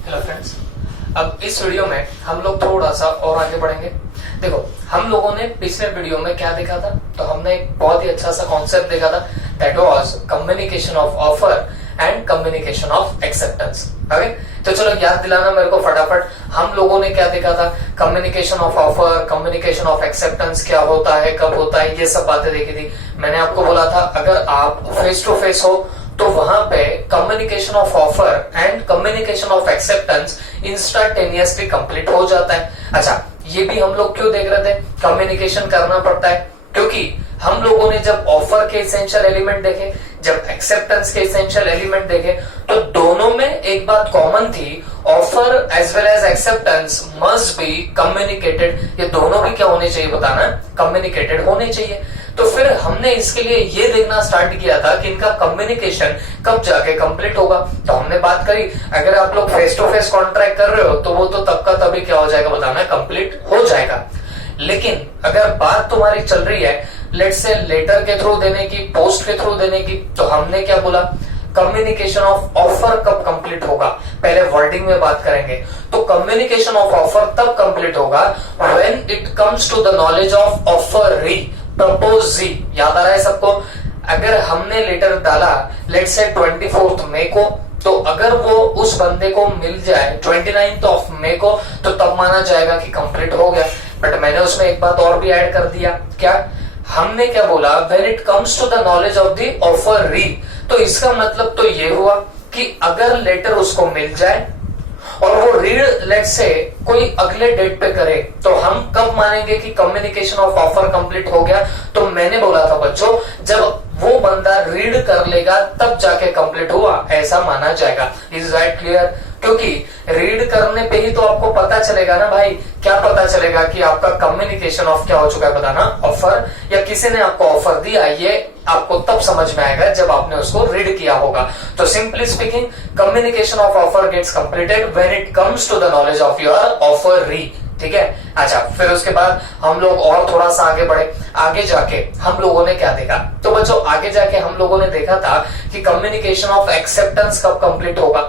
Hello friends, अब इस video में हम लोग थोड़ा सा और आगे बढ़ेंगे। देखो, हम लोगों ने पिछले वीडियो में क्या देखा था, तो हमने एक बहुत ही अच्छा सा कॉन्सेप्ट देखा था, that was communication of offer and communication of acceptance. Okay, तो चलो याद दिलाना मेरे को फटाफट, हम लोगों ने क्या देखा था, communication of offer, communication of acceptance क्या होता है, कब होता है, ये सब बातें देखी थी। मैंने आपको बोला था अगर आप फेस टू फेस हो तो वहां पे communication of offer and communication of acceptance instantaneously complete हो जाता है। अच्छा, ये भी हम लोग क्यों देख रहे थे, कम्युनिकेशन करना पड़ता है क्योंकि हम लोगों ने जब ऑफर के एसेंशियल एलिमेंट देखे, जब एक्सेप्टेंस के एसेंशियल एलिमेंट देखे, तो दोनों में एक बात कॉमन थी, offer as well as acceptance must be communicated. ये दोनों भी क्या होने चाहिए बताना, कम्युनिकेटेड होने चाहिए। तो फिर हमने इसके लिए ये देखना स्टार्ट किया था कि इनका कम्युनिकेशन कब जाके कंप्लीट होगा। तो हमने बात करी, अगर आप लोग फेस टू फेस कॉन्ट्रैक्ट कर रहे हो तो वो तो तब का तभी क्या हो जाएगा बताना, कंप्लीट हो जाएगा। लेकिन अगर बात तुम्हारी चल रही है लेट्स से लेटर के थ्रू देने की, पोस्ट के थ्रू देने की, तो हमने क्या बोला, कम्युनिकेशन ऑफ ऑफर कब कंप्लीट होगा, पहले वर्डिंग में बात करेंगे। तो कम्युनिकेशन ऑफ ऑफर तब कंप्लीट होगा when it comes to the knowledge of offeree, proposee. याद आ रहा है सबको? अगर हमने लेटर डाला लेट्स से 24 मई को, तो अगर वो उस बंदे को मिल जाए 29 ऑफ मई को, तो तब माना जाएगा कि कंप्लीट हो गया। बट मैंने उसमें एक बात और भी ऐड कर दिया, क्या हमने क्या बोला, when it comes to the knowledge of the offeree. तो इसका मतलब तो ये हुआ कि अगर लेटर उसको मिल जाए और वो रीड लेट से कोई अगले डेट पे करे, तो हम कब मानेंगे कि कम्युनिकेशन ऑफ ऑफर कंप्लीट हो गया। तो मैंने बोला था बच्चों, जब वो बंदा रीड कर लेगा तब जाके कंप्लीट हुआ, ऐसा माना जाएगा। Is that clear? क्योंकि रीड करने पे ही तो आपको पता चलेगा ना भाई, क्या पता चलेगा कि आपका कम्युनिकेशन ऑफ क्या हो चुका है बताना, ऑफर, या किसी ने आपको ऑफर दिया, ये आपको तब समझ में आएगा जब आपने उसको रीड किया होगा। तो simply speaking, communication of offer gets completed when it comes to the knowledge of your offeree. ठीक है, अच्छा, फिर उसके बाद हम लोग और थोड़ा सा आगे बढ़े। आगे जाके हम लोगों ने क्या देखा, तो बच्चों आगे जाके हम लोगों ने देखा था कि कम्युनिकेशन ऑफ एक्सेप्टेंस कब कंप्लीट होगा।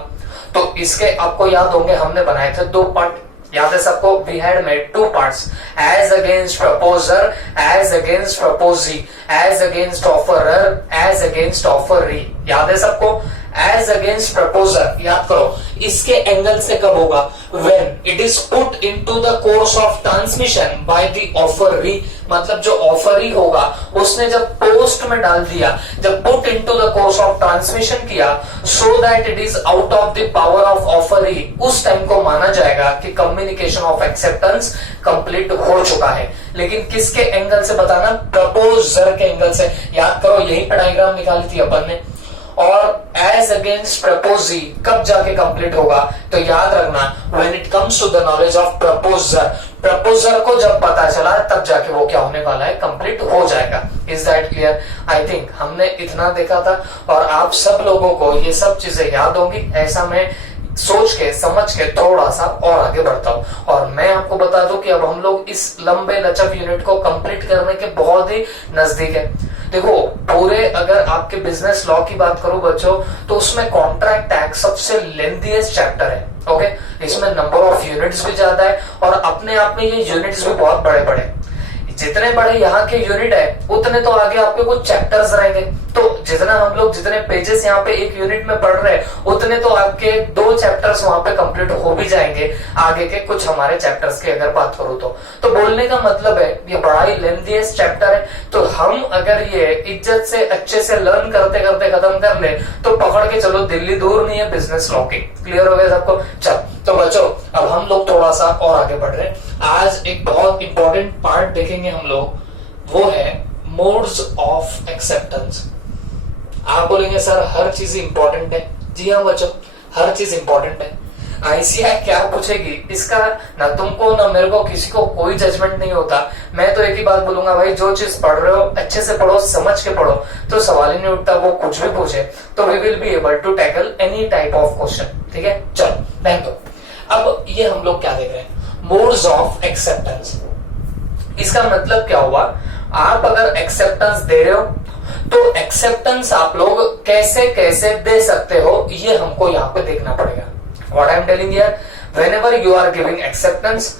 तो इसके आपको याद होंगे, हमने बनाए थे दो पार्ट, याद है सबको? We had made two parts, as against proposer, as against proposee, as against offeror, as against offeree. याद है सबको? एज अगेंस्ट प्रपोजर, याद करो, इसके एंगल से कब होगा, when it is put into the course of transmission by the offeree. मतलब जो ऑफरी होगा उसने जब पोस्ट में डाल दिया, जब put into the course of transmission किया, so that it is out of the power of offeree, उस टाइम को माना जाएगा कि कम्युनिकेशन ऑफ एक्सेप्टेंस कंप्लीट हो चुका है। लेकिन किसके एंगल से बताना, प्रपोजर के एंगल से। याद करो, यही डायग्राम निकाली थी अपन ने। और एज अगेंस्ट प्रपोजी कब जाके कंप्लीट होगा, तो याद रखना, when it comes to the knowledge of proposer, proposer को जब पता चला तब जाके वो क्या होने वाला है, कंप्लीट हो जाएगा। Is that clear? I think हमने इतना देखा था और आप सब लोगों को ये सब चीजें याद होंगी, ऐसा मैं सोच के समझ के थोड़ा सा और आगे बढ़ता हूं। और मैं आपको बता दूं कि अब हम लोग इस लंबे लचक यूनिट को कंप्लीट करने के बहुत ही नजदीक है। देखो, पूरे अगर आपके बिजनेस लॉ की बात करूं बच्चों, तो उसमें कॉन्ट्रैक्ट एक्ट सबसे लेंथीएस्ट चैप्टर है। ओके, इसमें नंबर ऑफ यूनिट्स भी ज्यादा है और अपने आप में ये यूनिट्स भी बहुत बड़े बड़े। जितने बड़े यहाँ के यूनिट है उतने तो आगे आपके कुछ चैप्टर्स रहेंगे। तो जितना हम लोग जितने पेजेस यहाँ पे एक यूनिट में पढ़ रहे हैं, उतने तो आपके 2 चैप्टर्स वहां पे कंप्लीट हो भी जाएंगे आगे के कुछ हमारे चैप्टर्स की अगर बात करूँ तो बोलने का मतलब है ये बड़ा ही लेंथीएस्ट चैप्टर है। तो हम अगर ये इज्जत से अच्छे से लर्न करते करते खत्म कर ले तो पकड़ के चलो, दिल्ली दूर नहीं है बिजनेस लॉ की। क्लियर हो गया सबको? चल, तो बच्चों अब हम लोग थोड़ा सा और आगे बढ़ रहे हैं। आज एक बहुत इंपॉर्टेंट पार्ट देखेंगे हम लोग, वो है मोड्स ऑफ एक्सेप्टेंस। आप बोलेंगे सर हर चीज इंपॉर्टेंट है। जी हाँ बच्चों, हर चीज इंपॉर्टेंट है। आईसीआई क्या पूछेगी इसका, ना तुमको ना मेरे को किसी को कोई जजमेंट नहीं होता। मैं तो एक ही बात बोलूंगा भाई, जो चीज पढ़ रहे हो अच्छे से पढ़ो, समझ के पढ़ो, तो सवाल ही नहीं उठता। वो कुछ भी पूछे तो we will be able to tackle any type of question. ठीक है, चलो ध्यान दो। अब ये हम लोग क्या देख रहे हैं, मोड्स ऑफ एक्सेप्टेंस। इसका मतलब क्या हुआ, आप अगर एक्सेप्टेंस दे रहे हो तो एक्सेप्टेंस आप लोग कैसे कैसे दे सकते हो, ये हमको यहाँ पे देखना पड़ेगा। What I am telling here, whenever you are giving acceptance,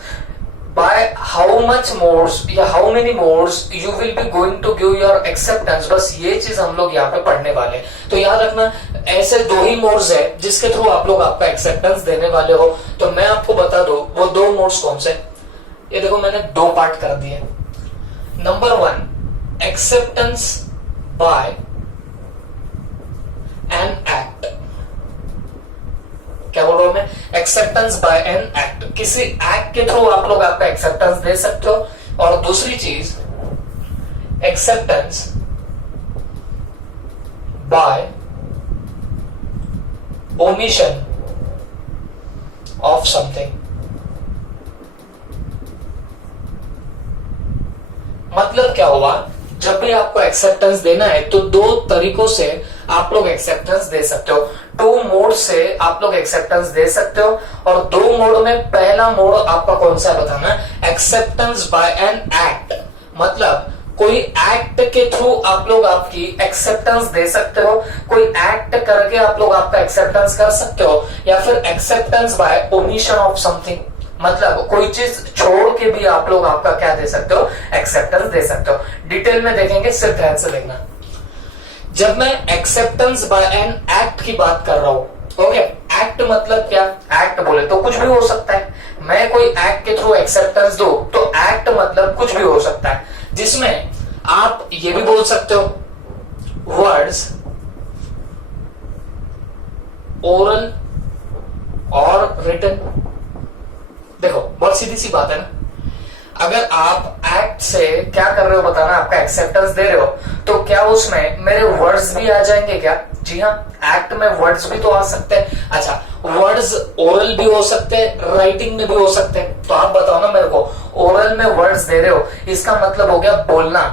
by how much modes या how many modes you will be going to give your acceptance, बस ये चीज हम लोग यहाँ पे पढ़ने वाले हैं। तो याद रखना ऐसे 2 ही मोड्स है जिसके थ्रू आप लोग आपका एक्सेप्टेंस देने वाले हो। तो मैं आपको बता दूं वो 2 मोड्स कौन से, ये देखो मैंने 2 पार्ट कर दिए। Number 1 acceptance bye an act, क्या बोल रहा हूं मैं, एक्सेप्टेंस बाय एन एक्ट, किसी एक्ट के थ्रू आप लोग आपका एक्सेप्टेंस दे सकते हो। और दूसरी चीज acceptance by omission of something. मतलब क्या हुआ, जब भी आपको एक्सेप्टेंस देना है तो 2 तरीकों से आप लोग एक्सेप्टेंस दे सकते हो। 2 मोड से आप लोग एक्सेप्टेंस दे सकते हो। और 2 मोड में पहला मोड आपका कौन सा बताना, एक्सेप्टेंस बाय एन एक्ट, मतलब कोई एक्ट के थ्रू आप लोग आपकी एक्सेप्टेंस दे सकते हो, कोई एक्ट करके आप लोग आपका एक्सेप्टेंस कर सकते हो, या फिर acceptance by omission of something, मतलब कोई चीज छोड़ के भी आप लोग आपका क्या दे सकते हो, एक्सेप्टेंस दे सकते हो। डिटेल में देखेंगे, सिर्फ ध्यान से देखना। जब मैं एक्सेप्टेंस बाय एन एक्ट की बात कर रहा हूं, ओके, एक्ट मतलब क्या, एक्ट बोले तो कुछ भी हो सकता है। मैं कोई एक्ट के थ्रू एक्सेप्टेंस दो तो एक्ट मतलब कुछ भी हो सकता है, जिसमें आप ये भी बोल सकते हो वर्ड्स ओरल और रिटन। देखो बहुत सीधी सी बात है ना, अगर आप एक्ट से क्या कर रहे हो बताना, आपका एक्सेप्टेंस दे रहे हो, तो क्या उसमें मेरे वर्ड्स भी आ जाएंगे क्या? जी हाँ, एक्ट में वर्ड्स भी तो आ सकते हैं। अच्छा, वर्ड्स ओरल भी हो सकते हैं, राइटिंग में भी हो सकते हैं। तो आप बताओ ना मेरे को, ओरल में वर्ड्स दे रहे हो, इसका मतलब हो गया बोलना।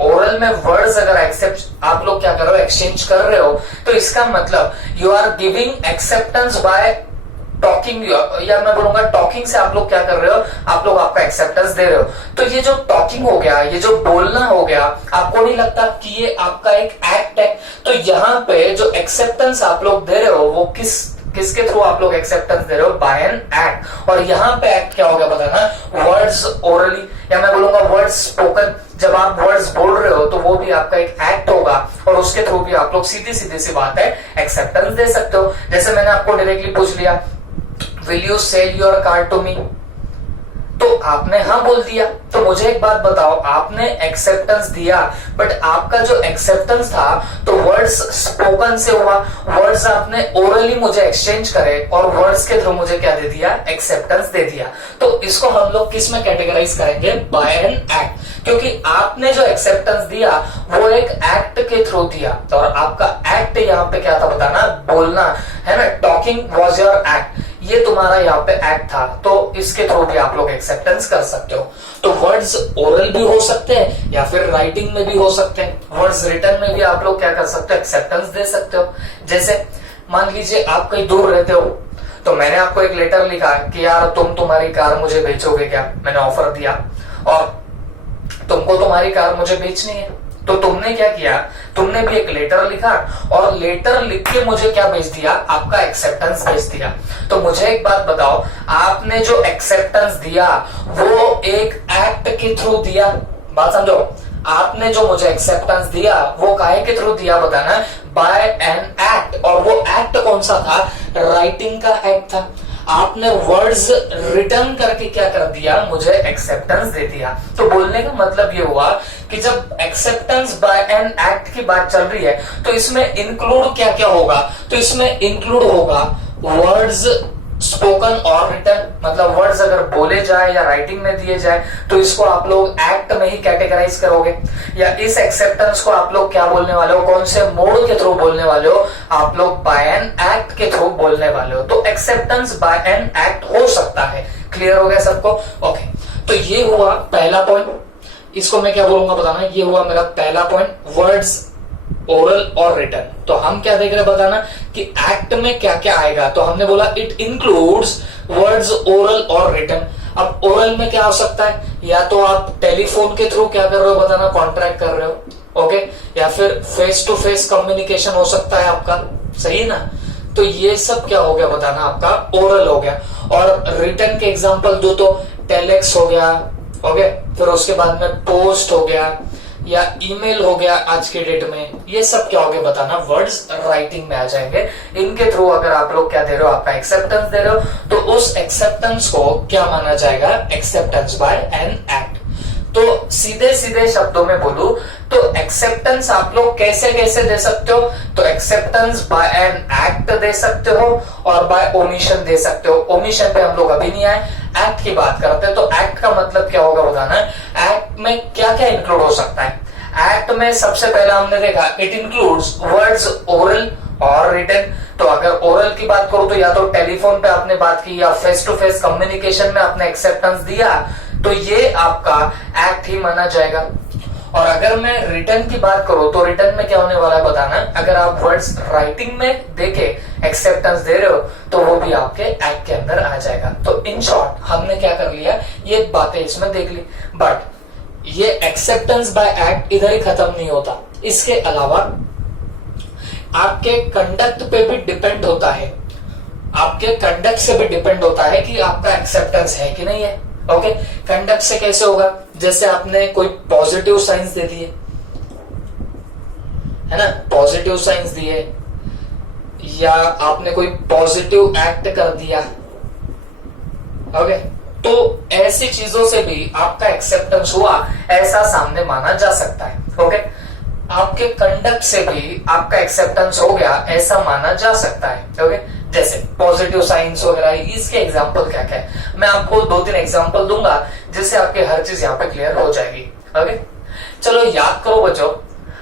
ओरल में वर्ड्स अगर एक्सेप्ट आप लोग क्या कर रहे हो, एक्सचेंज कर रहे हो, तो इसका मतलब you are giving acceptance by talking, या मैं बोलूंगा टॉकिंग से आप लोग क्या कर रहे हो, आप लोग आपका एक्सेप्टेंस दे रहे हो। तो ये जो टॉकिंग हो गया, ये जो बोलना हो गया, आपको नहीं लगता कि ये आपका एक एक्ट है? तो यहाँ पे जो एक्सेप्टेंस आप लोग दे रहे हो वो किसके थ्रू आप लोग एक्सेप्टेंस दे रहे हो, बाय एन एक्ट। और यहाँ पे एक्ट क्या हो गया बताना, वर्ड्स ओरली, या मैं बोलूंगा वर्ड्स स्पोकन। जब आप वर्ड्स बोल रहे हो तो वो भी आपका एक एक्ट होगा, और उसके थ्रू भी आप लोग सीधी सीधी सी बात है एक्सेप्टेंस दे सकते हो। जैसे मैंने आपको डायरेक्टली पूछ लिया, will you sell your car to me, तो आपने हाँ बोल दिया। तो मुझे एक बात बताओ, आपने एक्सेप्टेंस दिया, बट आपका जो एक्सेप्टेंस था तो वर्ड्स स्पोकन से हुआ, वर्ड्स आपने ओरली मुझे एक्सचेंज करे, और वर्ड्स के थ्रू मुझे क्या दे दिया, एक्सेप्टेंस दे दिया। तो इसको हम लोग किस में कैटेगराइज करेंगे, बाय एन एक्ट, क्योंकि आपने जो एक्सेप्टेंस दिया वो एक एक्ट के थ्रू दिया। और आपका एक्ट यहाँ पे क्या था बताना, बोलना है ना, टॉकिंग वॉज योर एक्ट, ये तुम्हारा यहाँ पे एक्ट था। तो इसके थ्रू भी आप लोग एक्सेप्टेंस कर सकते हो। तो वर्ड्स ओरल भी हो सकते हैं, या फिर राइटिंग में भी हो सकते हैं। वर्ड्स रिटन में भी आप लोग क्या कर सकते हो, एक्सेप्टेंस दे सकते हो। जैसे मान लीजिए आप कहीं दूर रहते हो, तो मैंने आपको एक लेटर लिखा कि यार तुम्हारी कार मुझे बेचोगे क्या, मैंने ऑफर दिया, और तुमको तुम्हारी कार मुझे बेचनी है। तो तुमने क्या किया, तुमने भी एक लेटर लिखा, और लेटर लिख के मुझे क्या भेज दिया, आपका एक्सेप्टेंस भेज दिया। तो मुझे एक बात बताओ, आपने जो एक्सेप्टेंस दिया वो एक एक्ट के थ्रू दिया, बात समझो, आपने जो मुझे एक्सेप्टेंस दिया वो काहे के थ्रू दिया बताना, बाय एन एक्ट। और वो एक्ट कौन सा था, राइटिंग का एक्ट था। आपने वर्ड्स रिटर्न करके क्या कर दिया, मुझे एक्सेप्टेंस दे दिया। तो बोलने का मतलब ये हुआ कि जब एक्सेप्टेंस बाय एन एक्ट की बात चल रही है तो इसमें इंक्लूड क्या क्या होगा, तो इसमें इंक्लूड होगा वर्ड्स स्पोकन और रिटन, मतलब वर्ड्स अगर बोले जाए या राइटिंग में दिए जाए तो इसको आप लोग एक्ट में ही कैटेगराइज करोगे। या इस एक्सेप्टेंस को आप लोग क्या बोलने वाले हो, कौन से मोड के थ्रू बोलने वाले हो, आप लोग बाय एन एक्ट के थ्रू बोलने वाले हो। तो एक्सेप्टेंस बाय एन एक्ट हो सकता है। क्लियर हो गया सबको? ओके, तो ये हुआ पहला पॉइंट। इसको मैं क्या बोलूंगा बताना, ये हुआ मेरा पहला पॉइंट, वर्ड्स ओरल और रिटन। तो हम क्या देख रहे हैं बताना कि एक्ट में क्या क्या आएगा। तो हमने बोला इट इंक्लूड्स वर्ड्स ओरल और रिटन। अब ओरल में क्या हो सकता है, या तो आप टेलीफोन के थ्रू क्या कर रहे हो बताना, कॉन्ट्रैक्ट कर रहे हो, ओके, या फिर फेस टू फेस कम्युनिकेशन हो सकता है आपका, सही है ना। तो ये सब क्या हो गया बताना, आपका ओरल हो गया। और रिटर्न के एग्जांपल दो तो टेलेक्स हो गया, ओके, फिर उसके बाद में पोस्ट हो गया या ईमेल हो गया आज के डेट में, ये सब क्या हो गया बताना, वर्ड्स राइटिंग में आ जाएंगे। इनके थ्रू अगर आप लोग क्या दे रहे हो, आपका एक्सेप्टेंस दे रहे हो, तो उस एक्सेप्टेंस को क्या माना जाएगा, एक्सेप्टेंस बाय एन एक्ट। तो सीधे सीधे शब्दों में बोलूं तो एक्सेप्टेंस आप लोग कैसे कैसे दे सकते हो, तो acceptance bye an act they सकते हो और बाय ओमिशन दे सकते हो। ओमिशन पे हम लोग अभी नहीं आए, एक्ट की बात करते हैं। तो एक्ट का मतलब क्या होगा बताना, एक्ट में क्या क्या इंक्लूड हो सकता है। एक्ट में सबसे पहला हमने देखा इट इंक्लूड्स वर्ड्स ओरल और रिटन। तो अगर ओरल की बात करो तो या तो टेलीफोन पे आपने बात की या फेस टू फेस कम्युनिकेशन में आपने एक्सेप्टेंस दिया, तो ये आपका एक्ट ही माना जाएगा। और अगर मैं रिटर्न की बात करूं तो रिटर्न में क्या होने वाला है बताना, अगर आप वर्ड्स राइटिंग में देके एक्सेप्टेंस दे रहे हो तो वो भी आपके एक्ट के अंदर आ जाएगा। तो इन शॉर्ट हमने क्या कर लिया, ये बातें इसमें देख ली। बट ये एक्सेप्टेंस बाय एक्ट इधर ही खत्म नहीं होता, इसके अलावा आपके कंडक्ट पे भी डिपेंड होता है, आपके कंडक्ट से भी डिपेंड होता है कि आपका एक्सेप्टेंस है कि नहीं है। ओके, कंडक्ट से कैसे होगा, जैसे आपने कोई पॉजिटिव साइंस दे दिए है ना, पॉजिटिव साइंस दिए, या आपने कोई पॉजिटिव एक्ट कर दिया, ओके, तो ऐसी चीजों से भी आपका एक्सेप्टेंस हुआ ऐसा सामने माना जा सकता है। ओके, आपके कंडक्ट से भी आपका एक्सेप्टेंस हो गया ऐसा माना जा सकता है। ओके, जैसे पॉजिटिव साइंस वगैरह, इसके एग्जांपल क्या क्या है, मैं आपको 2-3 एग्जांपल दूंगा जिससे आपके हर चीज यहाँ पे क्लियर हो जाएगी। ओके, चलो याद करो बच्चों।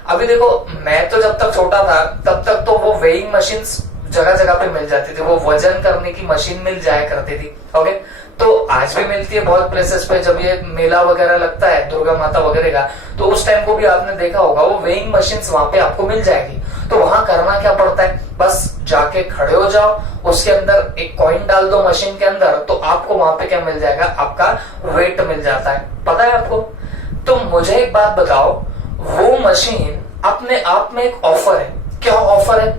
अभी देखो, मैं तो जब तक छोटा था तब तक तो वो वेइंग मशीन्स जगह जगह पे मिल जाती थी, वो वजन करने की मशीन मिल जाया करती थी। ओके, तो आज भी मिलती है बहुत प्लेसेस पे, जब ये मेला वगैरह लगता है दुर्गा माता वगैरह का, तो उस टाइम को भी आपने देखा होगा वो वेइंग मशीन्स वहां पे आपको मिल जाएगी। तो वहां करना क्या पड़ता है, बस जाके खड़े हो जाओ, उसके अंदर एक कॉइन डाल दो मशीन के अंदर, तो आपको वहां पे क्या मिल जाएगा, आपका वेट मिल जाता है। पता है आपको? तो मुझे एक बात बताओ, वो मशीन अपने आप में एक ऑफर है। क्या ऑफर है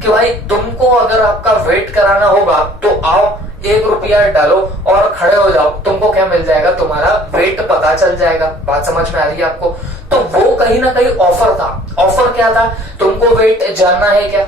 कि भाई तुमको अगर आपका वेट कराना होगा तो आओ, 1 रुपया डालो और खड़े हो जाओ, तुमको क्या मिल जाएगा, तुम्हारा वेट पता चल जाएगा। बात समझ में आ रही है आपको? तो वो कहीं ना कहीं ऑफर था। ऑफर क्या था, तुमको वेट जानना है क्या,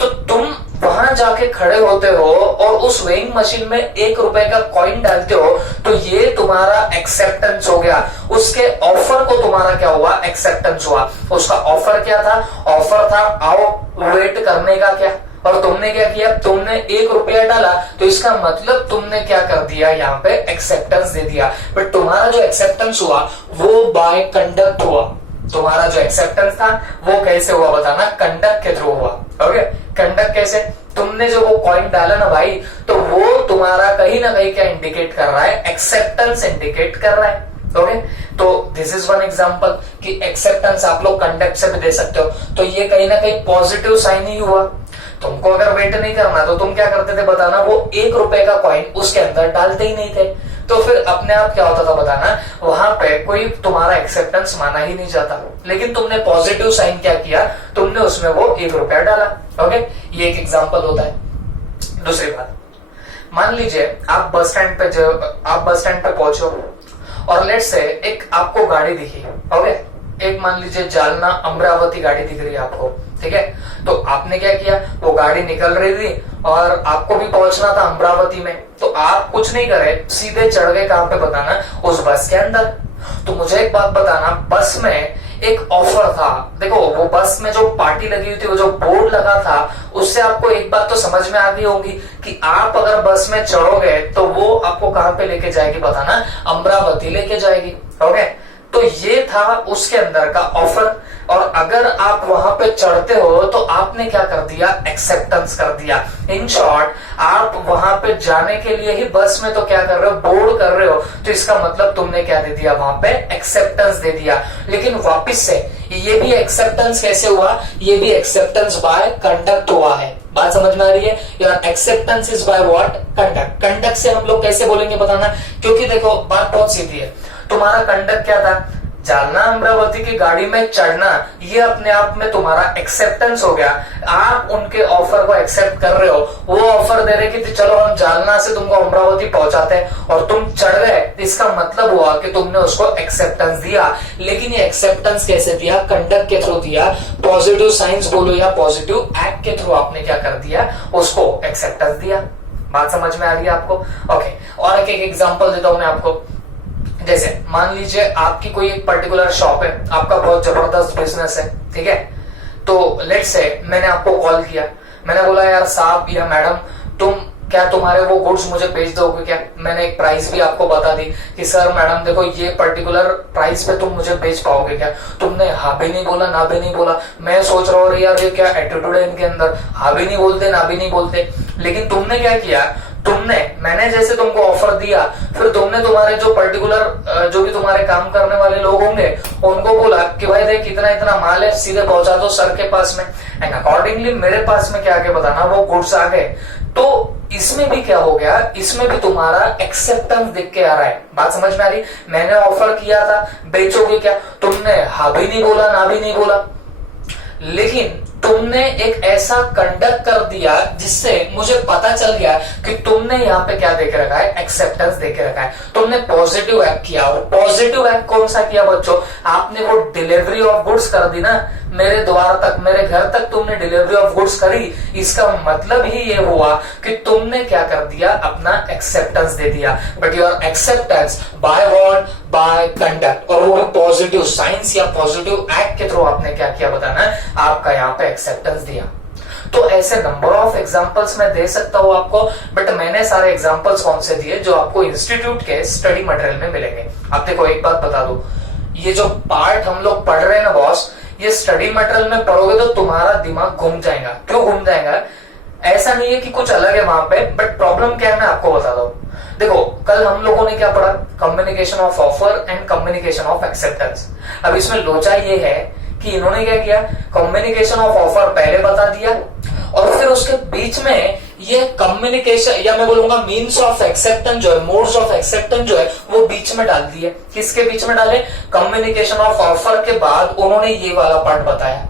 तो तुम वहां जाके खड़े होते हो और उस वेइंग मशीन में 1 रुपए का कॉइन डालते हो, तो ये तुम्हारा एक्सेप्टेंस हो गया। उसके ऑफर को तुम्हारा क्या हुआ, एक्सेप्टेंस हुआ। उसका ऑफर क्या था, ऑफर था आओ वेट करने का। क्या, और तुमने क्या किया, तुमने 1 रुपया डाला, तो इसका मतलब तुमने क्या कर दिया, यहाँ पे एक्सेप्टेंस दे दिया। बट तुम्हारा जो एक्सेप्टेंस हुआ वो बाय कंडक्ट हुआ। तुम्हारा जो एक्सेप्टेंस था वो कैसे हुआ बताना, कंडक्ट के थ्रू हुआ। ओके, कंडक्ट कैसे, तुमने जो वो कॉइन डाला ना भाई, तो वो तुम्हारा कहीं ना कहीं क्या इंडिकेट कर रहा है, एक्सेप्टेंस इंडिकेट कर रहा है। ओके, तो दिस इज वन एग्जांपल कि एक्सेप्टेंस आप लोग कंडक्ट से भी दे सकते हो। तो ये कहीं ना कहीं पॉजिटिव साइन ही हुआ। तुमको अगर वेट नहीं करना तो तुम क्या करते थे बताना, वो 1 रुपए का कॉइन उसके अंदर डालते ही नहीं थे, तो फिर अपने आप क्या होता था बताना, वहां पे कोई तुम्हारा एक्सेप्टेंस माना ही नहीं जाता। लेकिन तुमने पॉजिटिव साइन क्या किया, तुमने उसमें वो 1 रुपया डाला। ओके, ये एक एग्जांपल होता है। दूसरी बात, मान लीजिए आप बस स्टैंड पे पहुंचो और लेट से एक आपको गाड़ी दिखी। ओके, एक मान लीजिए जालना अमरावती गाड़ी दिख रही है आपको, ठीक है। तो आपने क्या किया, वो गाड़ी निकल रही थी और आपको भी पहुंचना था अमरावती में, तो आप कुछ नहीं करे, सीधे चढ़ गए कहां पे बताना, उस बस के अंदर। तो मुझे एक बात बताना, बस में एक ऑफर था। देखो, वो बस में जो पार्टी लगी हुई थी, वो जो बोर्ड लगा था, उससे आपको एक बात तो समझ में आ गई होगी कि आप अगर बस में चढ़ोगे तो वो आपको कहां पे लेके जाएगी बताना, अमरावती लेके जाएगी। ओके, तो ये था उसके अंदर का ऑफर। और अगर आप वहां पे चढ़ते हो तो आपने क्या कर दिया, एक्सेप्टेंस कर दिया। इन शॉर्ट, आप वहां पे जाने के लिए ही बस में तो क्या कर रहे हो, बोर्ड कर रहे हो, तो इसका मतलब तुमने क्या दे दिया, वहां पे एक्सेप्टेंस दे दिया। लेकिन वापिस से ये भी एक्सेप्टेंस कैसे हुआ, ये भी एक्सेप्टेंस बाय कंडक्ट हुआ है। बात समझ में आ रही है? Your acceptance is by what, conduct. Conduct से हम लोग कैसे बोलेंगे बताना, क्योंकि देखो बात बहुत सीधी है। तुम्हारा कंडक्ट क्या था, जालना अमरावती की गाड़ी में चढ़ना ये अपने आप में तुम्हारा एक्सेप्टेंस हो गया। आप उनके ऑफर को एक्सेप्ट कर रहे हो, वो ऑफर दे रहे कि चलो हम जालना से तुमको अमरावती पहुंचाते हैं और तुम चढ़ गए, इसका मतलब हुआ कि तुमने उसको एक्सेप्टेंस दिया। लेकिन ये एक्सेप्टेंस कैसे दिया? कंडक्ट के थ्रू दिया, पॉजिटिव साइंस बोलो या पॉजिटिव एक्ट के थ्रू आपने क्या कर दिया? उसको एक्सेप्टेंस दिया। बात समझ में आ रही है आपको? ओके, और एक एग्जांपल देता हूं मैं आपको। जैसे मान लीजिए आपकी कोई एक पर्टिकुलर शॉप है, आपका बहुत जबरदस्त बिजनेस है, ठीक है। तो लेट्स से मैंने आपको कॉल किया, मैंने बोला यार साहब या मैडम तुम क्या तुम्हारे वो गुड्स मुझे बेच दोगे क्या? मैंने एक प्राइस भी आपको बता दी कि सर मैडम देखो ये पर्टिकुलर प्राइस पे तुम मुझे बेच पाओगे क्या? तुमने हाँ भी नहीं बोला ना भी नहीं बोला। मैं सोच रहा हूँ यार ये क्या एटीट्यूड है इनके अंदर, हाँ भी नहीं बोलते ना भी नहीं बोलते। लेकिन तुमने क्या किया? मैंने जैसे तुमको ऑफर दिया, फिर तुमने तुम्हारे जो पर्टिकुलर जो भी तुम्हारे काम करने वाले लोग होंगे उनको बोला कि भाई देख इतना इतना माल है, सीधे पहुंचा दो सर के पास में। एंड अकॉर्डिंगली मेरे पास में क्या आगे बताना, वो गुड्स आ गए। तो इसमें भी क्या हो गया? इसमें भी तुम्हारा एक्सेप्टेंस दिख के आ रहा है। बात समझ में आ रही? मैंने ऑफर किया था, बेचोगे क्या? तुमने हाँ भी नहीं बोला ना भी नहीं बोला, लेकिन तुमने एक ऐसा कंडक्ट कर दिया जिससे मुझे पता चल गया कि तुमने यहाँ पे क्या देख रखा है? एक्सेप्टेंस देख रखा है। तुमने पॉजिटिव एक्ट किया। और पॉजिटिव एक्ट कौन सा किया बच्चों? आपने वो डिलीवरी ऑफ गुड्स कर दी ना, मेरे द्वार तक, मेरे घर तक तुमने डिलीवरी ऑफ गुड्स करी। इसका मतलब ही ये हुआ कि तुमने क्या कर दिया? अपना एक्सेप्टेंस दे दिया। But your acceptance by word, by conduct, और वो पॉजिटिव साइंस या पॉजिटिव एक्ट के थ्रू आपने क्या किया बताना? आपका यहाँ पे एक्सेप्टेंस दिया। तो ऐसे नंबर ऑफ एग्जांपल्स मैं दे सकता हूं आपको, बट मैंने सारे एग्जांपल्स कौन से दिए? जो आपको इंस्टीट्यूट के स्टडी मटेरियल में मिलेंगे। आप देखो एक बात बता दो, ये जो पार्ट हम लोग पढ़ रहे हैं ना बॉस, ये स्टडी मटेरियल में पढ़ोगे तो तुम्हारा दिमाग घूम जाएगा। क्यों घूम जाएगा? ऐसा नहीं है कि कुछ अलग है वहां पे, बट प्रॉब्लम क्या है मैं आपको बता दूं। देखो कल हम लोगों ने क्या पढ़ा? Communication of offer and communication of acceptance. अब इसमें लोचा ये है कि इन्होंने क्या किया? कम्युनिकेशन ऑफ ऑफर पहले बता दिया और फिर उसके बीच में ये कम्युनिकेशन या मैं बोलूंगा मीन्स ऑफ एक्सेप्टेंस जो है, मोड्स ऑफ एक्सेप्टेंस जो है वो बीच में डाल दिए। किसके बीच में डाले? कम्युनिकेशन ऑफ ऑफर के बाद उन्होंने ये वाला पार्ट बताया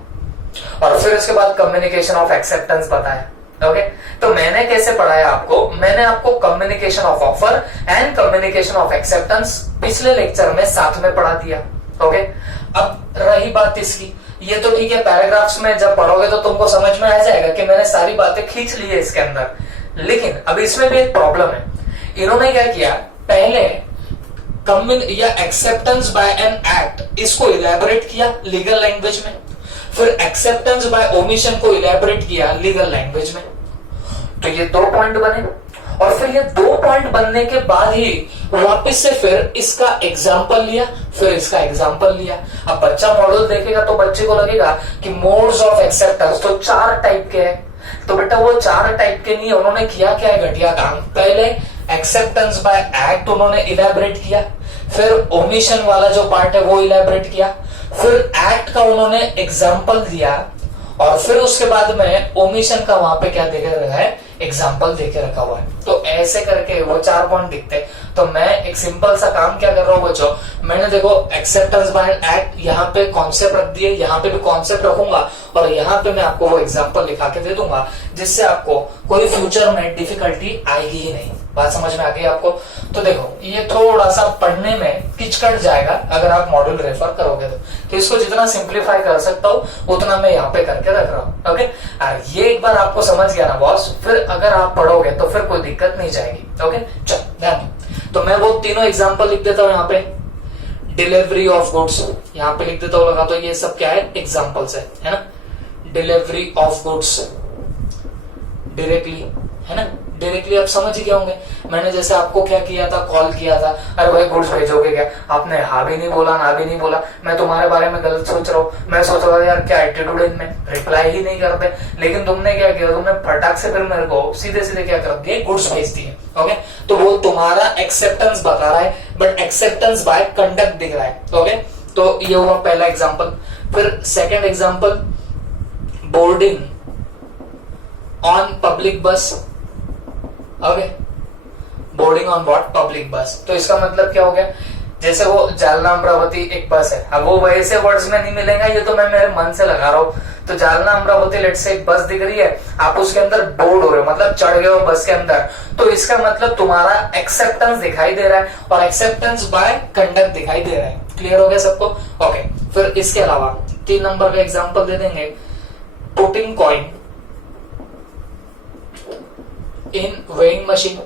और फिर उसके बाद कम्युनिकेशन ऑफ एक्सेप्टेंस बताया। ओके, तो मैंने कैसे पढ़ाया आपको? मैंने आपको communication of offer and communication of acceptance पिछले लेक्चर में साथ में पढ़ा दिया। ओके, अब रही बात इसकी, ये तो ठीक है पैराग्राफ्स में जब पढ़ोगे तो तुमको समझ में आ जाएगा कि मैंने सारी बातें खींच ली है इसके अंदर। लेकिन अब इसमें भी एक प्रॉब्लम है। इन्होंने क्या किया? पहले या एक्सेप्टेंस बाय एन एक्ट इसको इलेबोरेट किया लीगल लैंग्वेज में, फिर एक्सेप्टेंस बाय ओमिशन को इलेबोरेट किया लीगल लैंग्वेज में। तो ये 2 पॉइंट बने और फिर ये 2 पॉइंट बनने के बाद ही वापस से फिर इसका एग्जाम्पल लिया, फिर इसका एग्जाम्पल लिया। अब बच्चा मॉडल देखेगा तो बच्चे को लगेगा कि मोड्स ऑफ एक्सेप्टेंस तो 4 टाइप के हैं। तो बेटा वो 4 टाइप के नहीं, उन्होंने किया क्या है घटिया काम? पहले एक्सेप्टेंस बाय एक्ट उन्होंने इलेबोरेट किया, फिर ओमिशन वाला जो पार्ट है वो इलेबोरेट किया, फिर एक्ट का उन्होंने एग्जाम्पल दिया और फिर उसके बाद में ओमिशन का वहां पे क्या देखे रखा है? एग्जाम्पल देके रखा हुआ है। तो ऐसे करके वो 4 पॉइंट दिखते। तो मैं एक सिंपल सा काम क्या कर रहा हूँ बच्चों, मैंने देखो एक्सेप्टेंस बाय एक्ट यहाँ पे कॉन्सेप्ट रख दिए, यहाँ पे भी कॉन्सेप्ट रखूंगा और यहाँ पे मैं आपको वो एग्जाम्पल लिखा के दे दूंगा जिससे आपको कोई फ्यूचर में डिफिकल्टी आएगी ही नहीं। बात समझ में आ गई आपको? तो देखो ये थोड़ा सा पढ़ने में किचकट जाएगा अगर आप मॉड्यूल रेफर करोगे तो इसको जितना सिंप्लीफाई कर सकता हूँ उतना मैं यहाँ पे करके रख रहा हूँ। ओके, और ये एक बार आपको समझ गया ना बॉस, फिर अगर आप पढ़ोगे तो फिर कोई दिक्कत नहीं जाएगी। ओके, चल ध्यान दो। तो मैं वो तीनों एग्जाम्पल लिख देता हूँ यहाँ पे। डिलीवरी ऑफ गुड्स यहाँ पे लिख देता हूँ, लगा तो ये सब क्या है? एग्जाम्पल्स है ना। डिलीवरी ऑफ गुड्स डायरेक्टली, है ना, डायरेक्टली आप समझ ही गए होंगे। मैंने जैसे आपको क्या किया था? कॉल किया था, अरे भाई गुड्स भेजोगे क्या? आपने हाँ भी नहीं बोला ना भी नहीं बोला। मैं तुम्हारे बारे में गलत सोच रहा हूँ, मैं सोच रहा था यार क्या एटीट्यूड है इनमें, रिप्लाई ही नहीं करते। लेकिन तुमने क्या किया? तुमने फटाक से फिर मेरे को सीधे सीधे क्या कर दिए? गुड्स भेज दिए। ओके, तो वो तुम्हारा एक्सेप्टेंस बता रहा है, बट एक्सेप्टेंस बाय कंडक्ट दिख रहा है। ओके, तो ये हुआ पहला एग्जाम्पल। फिर second example, boarding on public बस। Okay, boarding on what? Public बस। तो इसका मतलब क्या हो गया जैसे वो जालना अमरावती एक बस है, अब वो वैसे वर्ड्स में नहीं मिलेगा, ये तो मैं मेरे मन से लगा रहा हूँ। तो जालना अमरावती लेट से एक बस दिख रही है, आप उसके अंदर बोर्ड हो रहे हो, मतलब चढ़ गए हो बस के अंदर, तो इसका मतलब तुम्हारा एक्सेप्टेंस दिखाई दे रहा है और एक्सेप्टेंस बाय कंडक्ट दिखाई दे रहा है। क्लियर हो गया सबको? ओके, फिर इसके अलावा 3 नंबर का एग्जाम्पल दे देंगे, putting coin in weighing machine.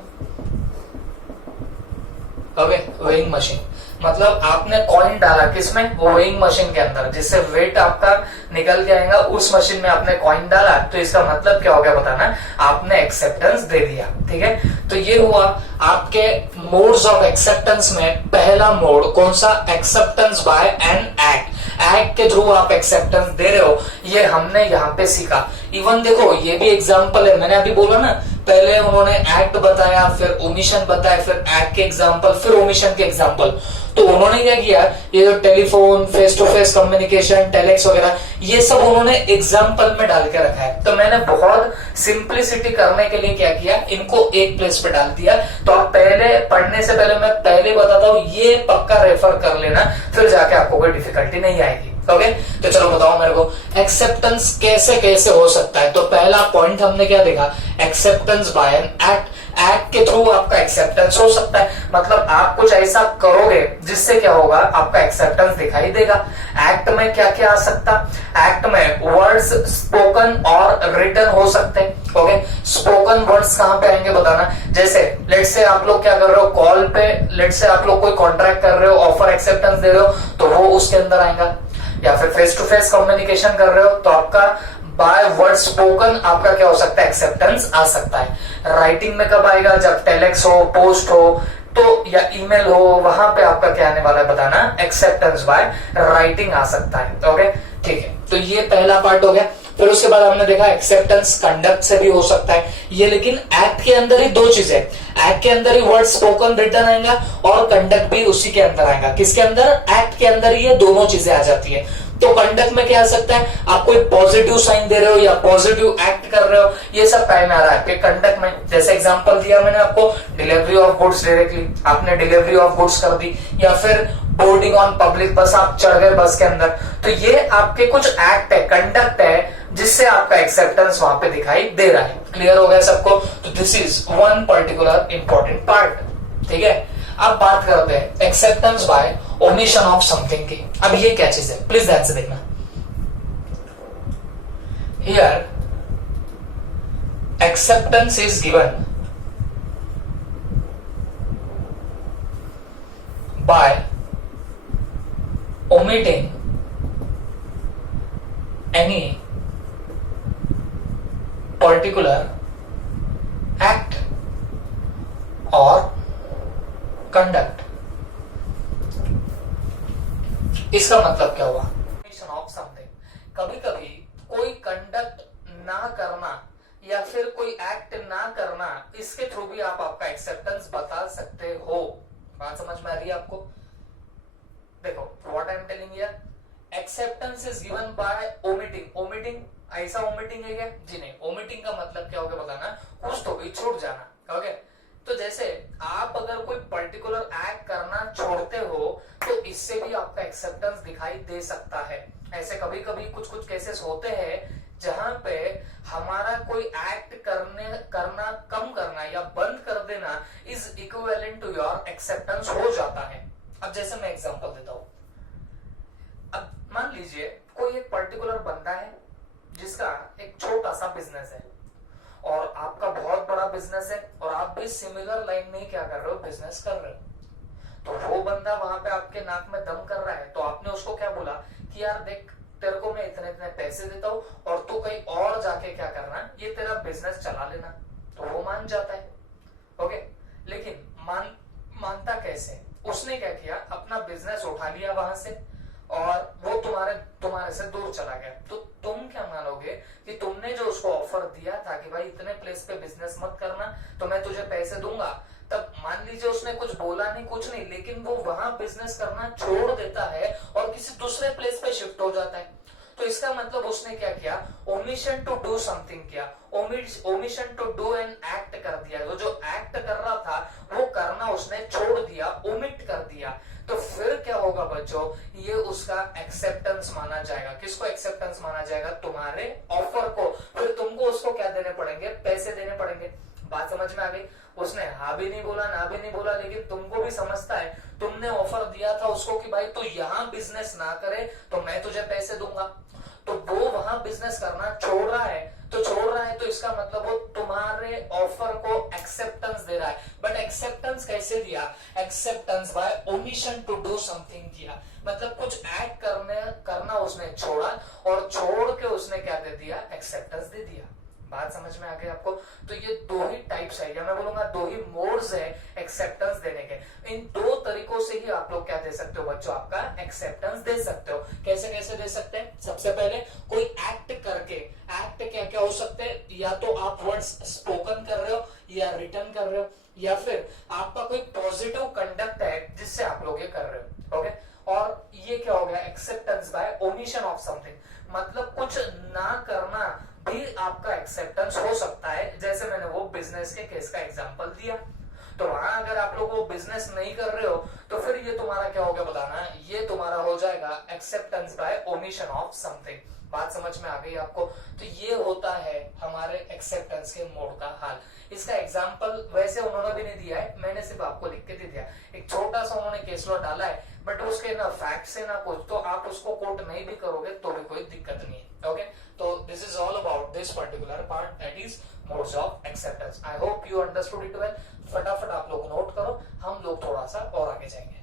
Okay, weighing machine मतलब आपने कॉइन डाला किसमें? वो वेइंग मशीन के अंदर, जिससे वेट आपका निकल के आएगा, उस मशीन में आपने कॉइन डाला, तो इसका मतलब क्या हो गया बताना, आपने एक्सेप्टेंस दे दिया। ठीक है, तो ये हुआ आपके मोड्स ऑफ एक्सेप्टेंस में पहला मोड कौन सा? Acceptance bye an act. Act के थ्रू आप एक्सेप्टेंस दे रहे हो, ये हमने यहाँ पे सीखा। इवन देखो ये भी एग्जाम्पल है, मैंने अभी बोला ना, पहले उन्होंने एक्ट बताया, फिर ओमिशन बताया, फिर एक्ट के एग्जाम्पल, फिर ओमिशन के एग्जाम्पल। तो उन्होंने क्या किया, ये जो telephone, face to face communication, telex वगैरह, ये सब उन्होंने एग्जाम्पल में डाल के रखा है। तो मैंने बहुत सिंप्लिसिटी करने के लिए क्या किया, इनको एक प्लेस पे डाल दिया। तो आप पहले पढ़ने से पहले मैं पहले बताता हूँ, ये पक्का रेफर कर लेना, फिर जाके आपको कोई डिफिकल्टी नहीं आएगी। ओके, तो चलो बताओ मेरे को एक्सेप्टेंस कैसे कैसे हो सकता है। तो पहला पॉइंट हमने क्या देखा, acceptance bye an act. Act के थ्रू आपका एक्सेप्टेंस हो सकता है, मतलब आप कुछ ऐसा करोगे जिससे क्या होगा, आपका एक्सेप्टेंस दिखाई देगा। एक्ट में क्या क्या आ सकता, एक्ट में वर्ड्स स्पोकन और रिटन हो सकते हैं। ओके, स्पोकन वर्ड्स कहां पे आएंगे बताना, जैसे लेट से आप लोग क्या कर रहे हो, कॉल पे लेट से आप लोग कोई कॉन्ट्रैक्ट कर रहे हो, ऑफर एक्सेप्टेंस दे रहे हो, तो वो उसके अंदर आएगा। या फिर फेस टू फेस कम्युनिकेशन कर रहे हो, तो आपका बाय वर्ड स्पोकन आपका क्या हो सकता है, एक्सेप्टेंस आ सकता है। राइटिंग में कब आएगा, जब टेलेक्स हो, पोस्ट हो, तो या ईमेल हो, वहां पे आपका क्या आने वाला है बताना, एक्सेप्टेंस बाय राइटिंग आ सकता है। ओके, ठीक है, तो ये पहला पार्ट हो गया। फिर उसके बाद हमने देखा एक्सेप्टेंस कंडक्ट से भी हो सकता है ये, लेकिन एक्ट के अंदर ही दो चीजें, एक्ट के अंदर ही वर्ड स्पोकन रिटन आएगा और कंडक्ट भी उसी के अंदर आएगा। किसके अंदर? एक्ट के अंदर ये दोनों चीजें आ जाती है। तो कंडक्ट में क्या आ सकता है, आप कोई पॉजिटिव साइन दे रहे हो या पॉजिटिव एक्ट कर रहे हो, ये सब टाइम आ रहा है आपके कंडक्ट में। जैसे एग्जांपल दिया मैंने आपको, डिलीवरी ऑफ गुड्स, डायरेक्टली आपने डिलीवरी ऑफ गुड्स कर दी, या फिर बोर्डिंग ऑन पब्लिक बस, आप चढ़ गए बस के अंदर, तो ये आपके कुछ एक्ट है, कंडक्ट है, जिससे आपका एक्सेप्टेंस वहां पे दिखाई दे रहा है। क्लियर हो गया सबको? तो this is one particular important part. ठीक है, अब बात करते हैं acceptance by omission of something की। अब ये क्या चीज है, प्लीज ध्यान से देखना। Here acceptance is given by omitting any particular act or conduct। इसका मतलब क्या हुआ, omission of something, कभी कभी कोई कंडक्ट ना करना या फिर कोई एक्ट ना करना, इसके थ्रू भी आप आपका एक्सेप्टेंस बता सकते हो। बात समझ में आ रही है आपको? देखो what I am telling here, acceptance is given by omitting. Omitting ऐसा ओमिटिंग है क्या? जी नहीं। ओमिटिंग का मतलब क्या होगा बताना, कुछ तो भी छूट जाना। ओके, तो जैसे आप अगर कोई पर्टिकुलर एक्ट करना छोड़ते हो, तो इससे भी आपका एक्सेप्टेंस दिखाई दे सकता है। ऐसे कभी कभी कुछ कुछ केसेस होते हैं जहां पे हमारा कोई एक्ट करना कम करना या बंद कर देना is equivalent to your acceptance हो जाता है। अब जैसे मैं एग्जांपल देता हूं, अब मान लीजिए कोई एक पर्टिकुलर बंदा है जिसका एक छोटा सा बिजनेस है और आपका बहुत बड़ा बिजनेस है और आप भी सिमिलर लाइन में क्या कर रहे हो, बिजनेस कर रहे हो। तो वो बंदा वहां पे आपके नाक में दम कर रहा है, तो आपने उसको क्या बोला कि यार देख, तेरे को मैं इतने इतने पैसे देता हूं और तू कहीं और जाके क्या करना, ये तेरा बिजनेस चला लेना। तो वो मान जाता है। ओके, लेकिन मानता कैसे, उसने क्या किया, अपना बिजनेस उठा लिया वहां से और वो तुम्हारे से दूर चला गया। तो तुम क्या मानोगे कि तुमने जो उसको ऑफर दिया था कि भाई इतने प्लेस पे बिजनेस मत करना, तो मैं तुझे पैसे दूंगा, तब मान लीजिए उसने कुछ बोला नहीं, कुछ नहीं, लेकिन वो वहां बिजनेस करना छोड़ देता है और किसी दूसरे प्लेस पे शिफ्ट हो जाता है। तो इसका मतलब उसने क्या किया, ओमिशन टू डू समथिंग किया, omission to do an act कर दिया। वो जो एक्ट कर रहा था वो करना उसने छोड़ दिया, ओमिट कर दिया। तो जाएगा तुम्हारे ऑफर को, फिर तुमको उसको क्या देने पड़ेंगे, पैसे देने पड़ेंगे। बात समझ में आ गई? उसने हाँ भी नहीं बोला ना भी नहीं बोला, लेकिन तुमको भी समझता है, तुमने ऑफर दिया था उसको कि भाई तू यहाँ बिजनेस ना करे तो मैं तुझे पैसे दूंगा, तो वो वहां बिजनेस करना छोड़ रहा है, तो इसका मतलब वो तुम्हारे ऑफर को एक्सेप्टेंस दे रहा है। बट एक्सेप्टेंस कैसे दिया? Acceptance by omission to do something किया, मतलब कुछ ऐड करना उसने छोड़ा, और छोड़ के उसने क्या दे दिया, एक्सेप्टेंस दे दिया। बात समझ में आ गई आपको? तो ये दो ही टाइप्स है, या मैं बोलूंगा दो ही मोड्स है एक्सेप्टेंस देने के। इन दो तरीकों से ही आप लोग क्या दे सकते हो बच्चों, आपका एक्सेप्टेंस दे सकते हो। कैसे कैसे दे सकते हैं? सबसे पहले कोई एक्ट करके, एक्ट क्या क्या हो सकते हैं, या तो आप वर्ड्स स्पोकन कर रहे हो या रिटन कर रहे हो, या फिर आपका कोई पॉजिटिव कंडक्ट है जिससे आप लोग ये कर रहे हो। ओके, और ये क्या हो गया, acceptance by omission of something, मतलब कुछ ना करना भी आपका एक्सेप्टेंस हो सकता है। जैसे मैंने वो बिजनेस के केस का एग्जांपल दिया, तो वहां अगर आप लोग वो बिजनेस नहीं कर रहे हो तो फिर ये तुम्हारा क्या हो गया बताना, ये तुम्हारा हो जाएगा acceptance by omission of something. बात समझ में आ गई आपको? तो ये होता है हमारे एक्सेप्टेंस के मोड का हाल। इसका एग्जांपल वैसे उन्होंने भी नहीं दिया है, मैंने सिर्फ आपको लिख के दे दिया। एक छोटा सा उन्होंने केस लॉ डाला है, बट उसके ना फैक्ट से ना कुछ, तो आप उसको कोट नहीं भी करोगे तो भी कोई दिक्कत नहीं है। ओके, तो this is all about this particular part, that is modes of acceptance. I hope you understood it well. फटाफट आप लोग नोट करो, हम लोग थोड़ा सा और आगे जाएंगे।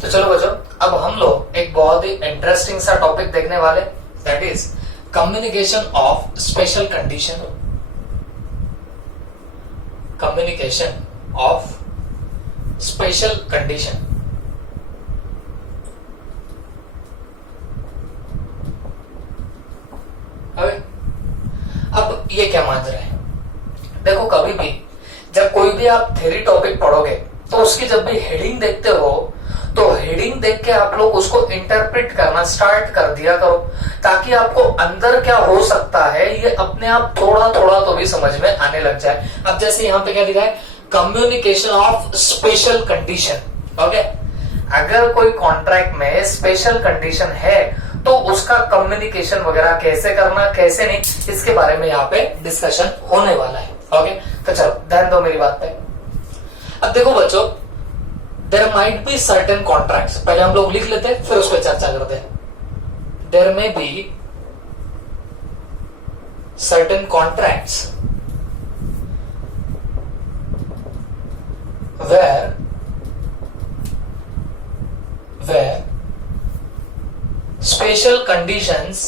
तो चलो बच्चों, अब हम लोग एक बहुत ही इंटरेस्टिंग सा टॉपिक देखने वाले, that is communication of special condition. Communication of special condition. अब ये क्या मान रहे हैं, देखो कभी भी जब कोई भी आप थ्योरी टॉपिक पढ़ोगे तो उसकी जब भी हेडिंग देखते हो तो हेडिंग देख के आप लोग उसको इंटरप्रेट करना स्टार्ट कर दिया करो, ताकि आपको अंदर क्या हो सकता है ये अपने आप थोड़ा थोड़ा तो भी समझ में आने लग जाए। अब जैसे यहाँ पे क्या दिखा है, communication of special condition. Okay, अगर कोई कॉन्ट्रैक्ट में स्पेशल कंडीशन है तो उसका कम्युनिकेशन वगैरह कैसे करना कैसे नहीं, इसके बारे में यहाँ पे डिस्कशन होने वाला है। ओके, तो चलो ध्यान दो मेरी बात पे। अब देखो बच्चों, there might be certain contracts, पहले हम लोग लिख लेते हैं फिर उस पर चर्चा करते हैं। There may be certain contracts where special conditions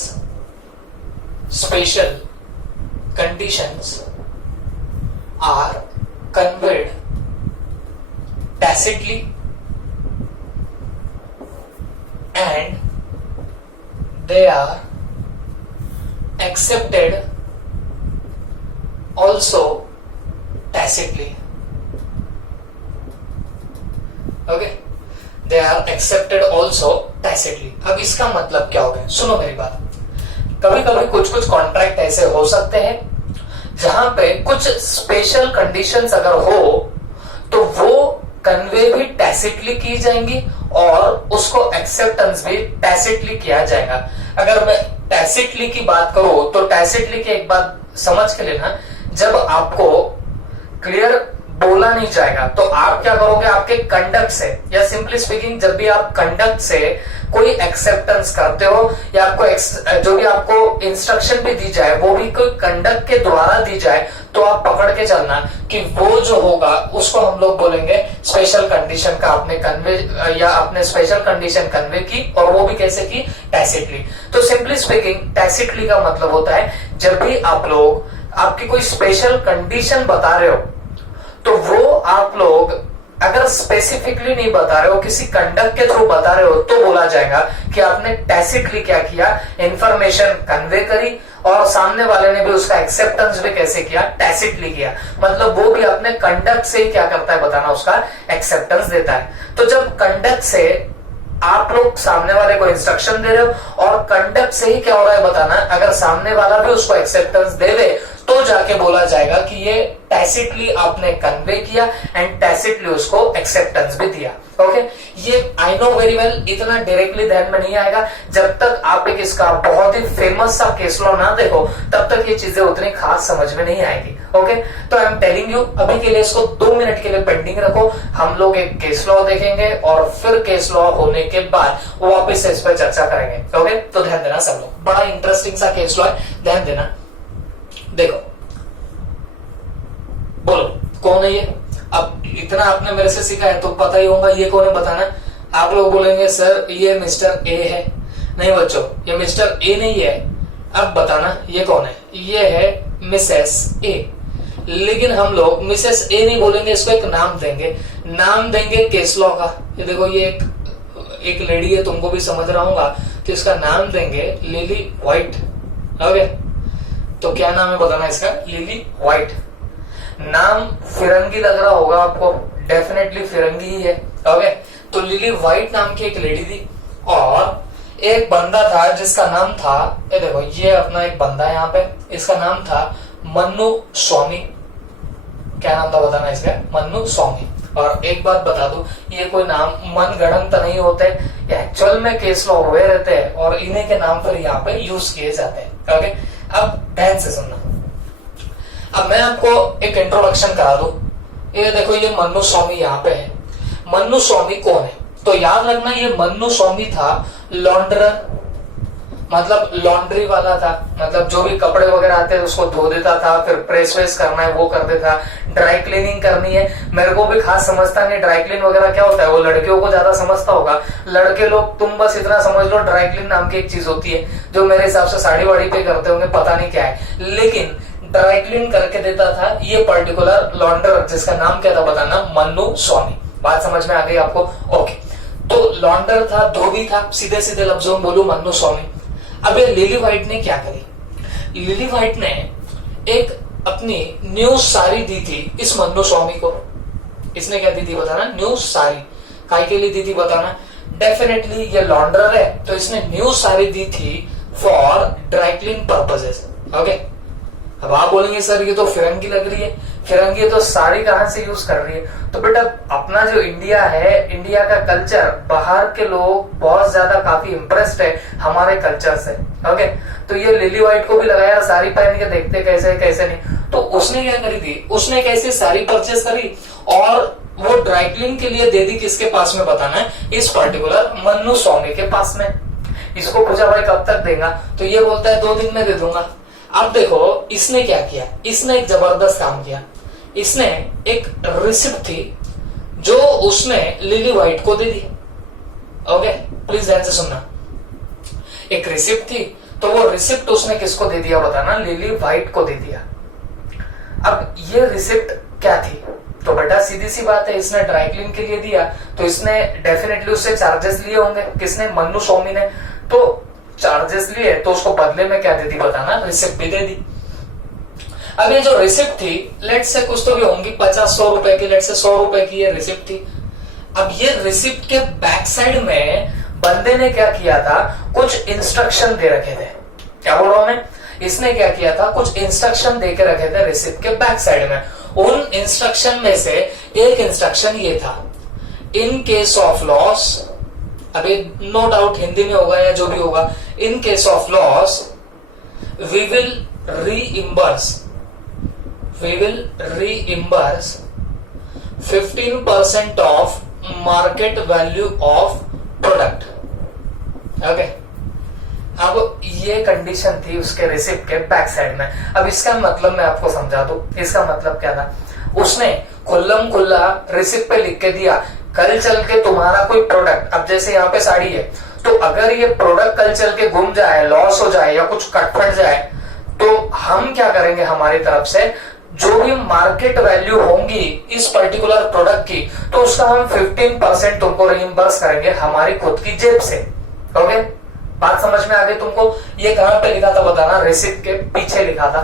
are conveyed tacitly and they are accepted also tacitly. Okay, they are accepted also tacitly. अब इसका मतलब क्या हो गया, सुनो मेरी बात। कभी कभी कुछ कुछ कॉन्ट्रैक्ट ऐसे हो सकते हैं जहां पे कुछ स्पेशल कंडीशंस अगर हो तो वो कन्वे भी टैसिटली की जाएंगी और उसको एक्सेप्टेंस भी टैसिटली किया जाएगा। अगर मैं टैसिटली की बात करूं तो टैसिटली की एक बात समझ के लेना, जब आपको क्लियर बोला नहीं जाएगा तो आप क्या करोगे, आपके कंडक्ट से, या सिंपली स्पीकिंग जब भी आप कंडक्ट से कोई एक्सेप्टेंस करते हो या आपको जो भी आपको इंस्ट्रक्शन भी दी जाए वो भी कोई कंडक्ट के द्वारा दी जाए, तो आप पकड़ के चलना कि वो जो होगा उसको हम लोग बोलेंगे स्पेशल कंडीशन का आपने कन्वे, या आपने स्पेशल कंडीशन कन्वे की, और वो भी कैसे की, टैसिटली। तो सिंपली स्पीकिंग टैसिटली का मतलब होता है जब भी आप लोग आपकी कोई स्पेशल कंडीशन बता रहे हो तो वो आप लोग अगर स्पेसिफिकली नहीं बता रहे हो, किसी कंडक्ट के थ्रू बता रहे हो, तो बोला जाएगा कि आपने टैसिटली क्या किया, इंफॉर्मेशन कन्वे करी, और सामने वाले ने भी उसका एक्सेप्टेंस भी कैसे किया, टैसिटली किया। मतलब वो भी अपने कंडक्ट से क्या करता है बताना, उसका एक्सेप्टेंस देता है। तो जब कंडक्ट से आप लोग सामने वाले को इंस्ट्रक्शन दे रहे हो और कंडक्ट से ही क्या हो रहा है बताना, अगर सामने वाला भी उसको एक्सेप्टेंस दे दे तो जाके बोला जाएगा कि ये टैसिटली आपने कन्वे किया एंड टैसिटली उसको एक्सेप्टेंस भी दिया। ओके, ये आई नो वेरी वेल, इतना डायरेक्टली ध्यान में नहीं आएगा जब तक आप एक इसका बहुत ही फेमस सा केस लॉ ना देखो, तब तक ये चीजें उतनी खास समझ में नहीं आएगी। ओके, तो आई एम टेलिंग यू, अभी के लिए इसको 2 मिनट के लिए पेंडिंग रखो, हम लोग एक केस लॉ देखेंगे और फिर केस लॉ होने के बाद वापस से इस पर चर्चा करेंगे। ओके, तो ध्यान देना सब लोग, बड़ा इंटरेस्टिंग सा केस लॉ है, ध्यान देना। देखो, बोलो कौन है ये? अब इतना आपने मेरे से सीखा है तो पता ही होगा ये कौन है, बताना। आप लोग बोलेंगे सर ये मिस्टर ए है। नहीं बच्चों, ये मिस्टर ए नहीं है। अब बताना ये कौन है? ये है मिसेस ए। लेकिन हम लोग मिसेस ए नहीं बोलेंगे, इसको एक नाम देंगे, नाम देंगे केस लॉ का। ये देखो, ये एक लेडी है, तुमको भी समझ रहा हूँ, तो इसका नाम देंगे लिली व्हाइट। ओके, तो क्या नाम है बताना इसका? Lily white. नाम फिरंगी लग रहा होगा आपको, डेफिनेटली फिरंगी ही है। ओके, तो लिली व्हाइट नाम की एक लेडी थी और एक बंदा था जिसका नाम था, ये देखो ये अपना एक बंदा है यहाँ पे, इसका नाम था मन्नू स्वामी। क्या नाम था बताना इसका? मन्नू स्वामी। और एक बात बता दूं, ये कोई नाम मन गढ़ंत नहीं होते, एक्चुअल में केस लॉ हुए रहते हैं और इन्हीं के नाम पर यहाँ पे यूज किए जाते हैं। ओके, अब ध्यान से सुनना। अब मैं आपको एक इंट्रोडक्शन करा दूं। ये देखो, ये मन्नू स्वामी यहाँ पे है। मन्नू स्वामी कौन है? तो याद रखना, ये मन्नू स्वामी था लॉन्ड्रर, मतलब लॉन्ड्री वाला था, मतलब जो भी कपड़े वगैरह आते हैं उसको धो देता था, फिर प्रेस वेस करना है वो कर देता, ड्राई क्लीनिंग करनी है। मेरे को भी खास समझता नहीं ड्राई क्लीन वगैरह क्या होता है, वो लड़कियों को ज्यादा समझता होगा। लड़के लोग तुम बस इतना समझ लो, ड्राई क्लीन नाम की एक चीज होती है जो मेरे हिसाब से साड़ी वाड़ी पे करते होंगे, पता नहीं क्या है, लेकिन ड्राई क्लीन करके देता था ये पर्टिकुलर लॉन्डर, जिसका नाम क्या था बताना? मन्नू स्वामी। बात समझ में आ गई आपको? ओके, तो लॉन्डर था, धोबी था, सीधे सीधे लफ्जों में बोलूं मन्नू स्वामी। अब ये लिली व्हाइट ने क्या करी? लिली व्हाइट ने एक अपनी न्यू साड़ी दी थी इस मन्नू स्वामी को। इसने क्या दी थी बताना? न्यू साड़ी। काय के लिए दी थी बताना? डेफिनेटली ये लॉन्डर है तो इसने न्यू साड़ी दी थी for dry clean purposes. Okay, अब आप बोलेंगे सर ये तो फिरंगी लग रही है। फिरंगी तो साड़ी कहां से यूज कर रही है? तो बेटा, अपना जो इंडिया है, इंडिया का कल्चर, बाहर के लोग बहुत ज्यादा काफी इंप्रेस्ड है हमारे कल्चर से। ओके, तो ये लिली व्हाइट को भी लगाया, साड़ी पहन के देखते कैसे कैसे नहीं। तो उसने क्या करी थी? उसने कैसे साड़ी परचेस करी और वो ड्राई क्लीन के लिए दे दी किसके पास में बताना है? इस पर्टिकुलर मन्नू स्वामी के पास में। इसको पूछा भाई कब तक देगा? तो ये बोलता है 2 दिन में दे दूंगा। अब देखो इसने क्या किया, इसने एक जबरदस्त काम किया। इसने एक रिसिप्ट थी जो उसने लिली व्हाइट को दे दी। ओके, प्लीज ध्यान से सुनना। एक रिसिप्ट थी तो वो रिसिप्ट उसने किसको दे दिया बताना? लिली व्हाइट को दे दिया। अब ये रिसिप्ट क्या थी? तो बेटा सीधी सी बात है, इसने ड्राई क्लीन के लिए दिया तो इसने डेफिनेटली उससे चार्जेस लिए होंगे। किसने? मन्नू स्वामी ने। तो चार्जेस लिए तो उसको बदले में क्या दे दी बताना? रिसिप्ट भी दे दी। अब ये जो रिसिप्ट थी, लेट से कुछ तो भी होंगी, 50-100 रुपए की, लेट से 100 रुपए की ये रिसिप्ट थी। अब ये रिसिप्ट के बैक साइड में बंदे ने क्या किया था? कुछ इंस्ट्रक्शन दे रखे थे। क्या बोल रहा हूं मैं? इसने क्या किया था? कुछ इंस्ट्रक्शन दे के रखे थे रिसिप्ट के बैक साइड में। उन इंस्ट्रक्शन में से एक इंस्ट्रक्शन ये था, इन केस ऑफ लॉस, अभी नो डाउट हिंदी में होगा या जो भी होगा, in case of loss we will reimburse 15% of market value of product। Okay, अब ये कंडीशन थी उसके रिसिप्ट के बैक साइड में। अब इसका मतलब मैं आपको समझा दूं, इसका मतलब क्या था? उसने खुल्लम खुल्ला रिसिप्ट पे लिख के दिया, कल चल के तुम्हारा कोई प्रोडक्ट, अब जैसे यहाँ पे साड़ी है, तो अगर ये प्रोडक्ट कल चल के गुम जाए, लॉस हो जाए या कुछ कट फट जाए, तो हम क्या करेंगे? हमारी तरफ से जो भी मार्केट वैल्यू होंगी इस पर्टिकुलर प्रोडक्ट की, तो उसका हम 15% तुमको रीइंबर्स करेंगे हमारी खुद की जेब से। ओके, बात समझ में आ गई तुमको? ये कहां पे लिखा था बताना? रिसिप्ट के पीछे लिखा था।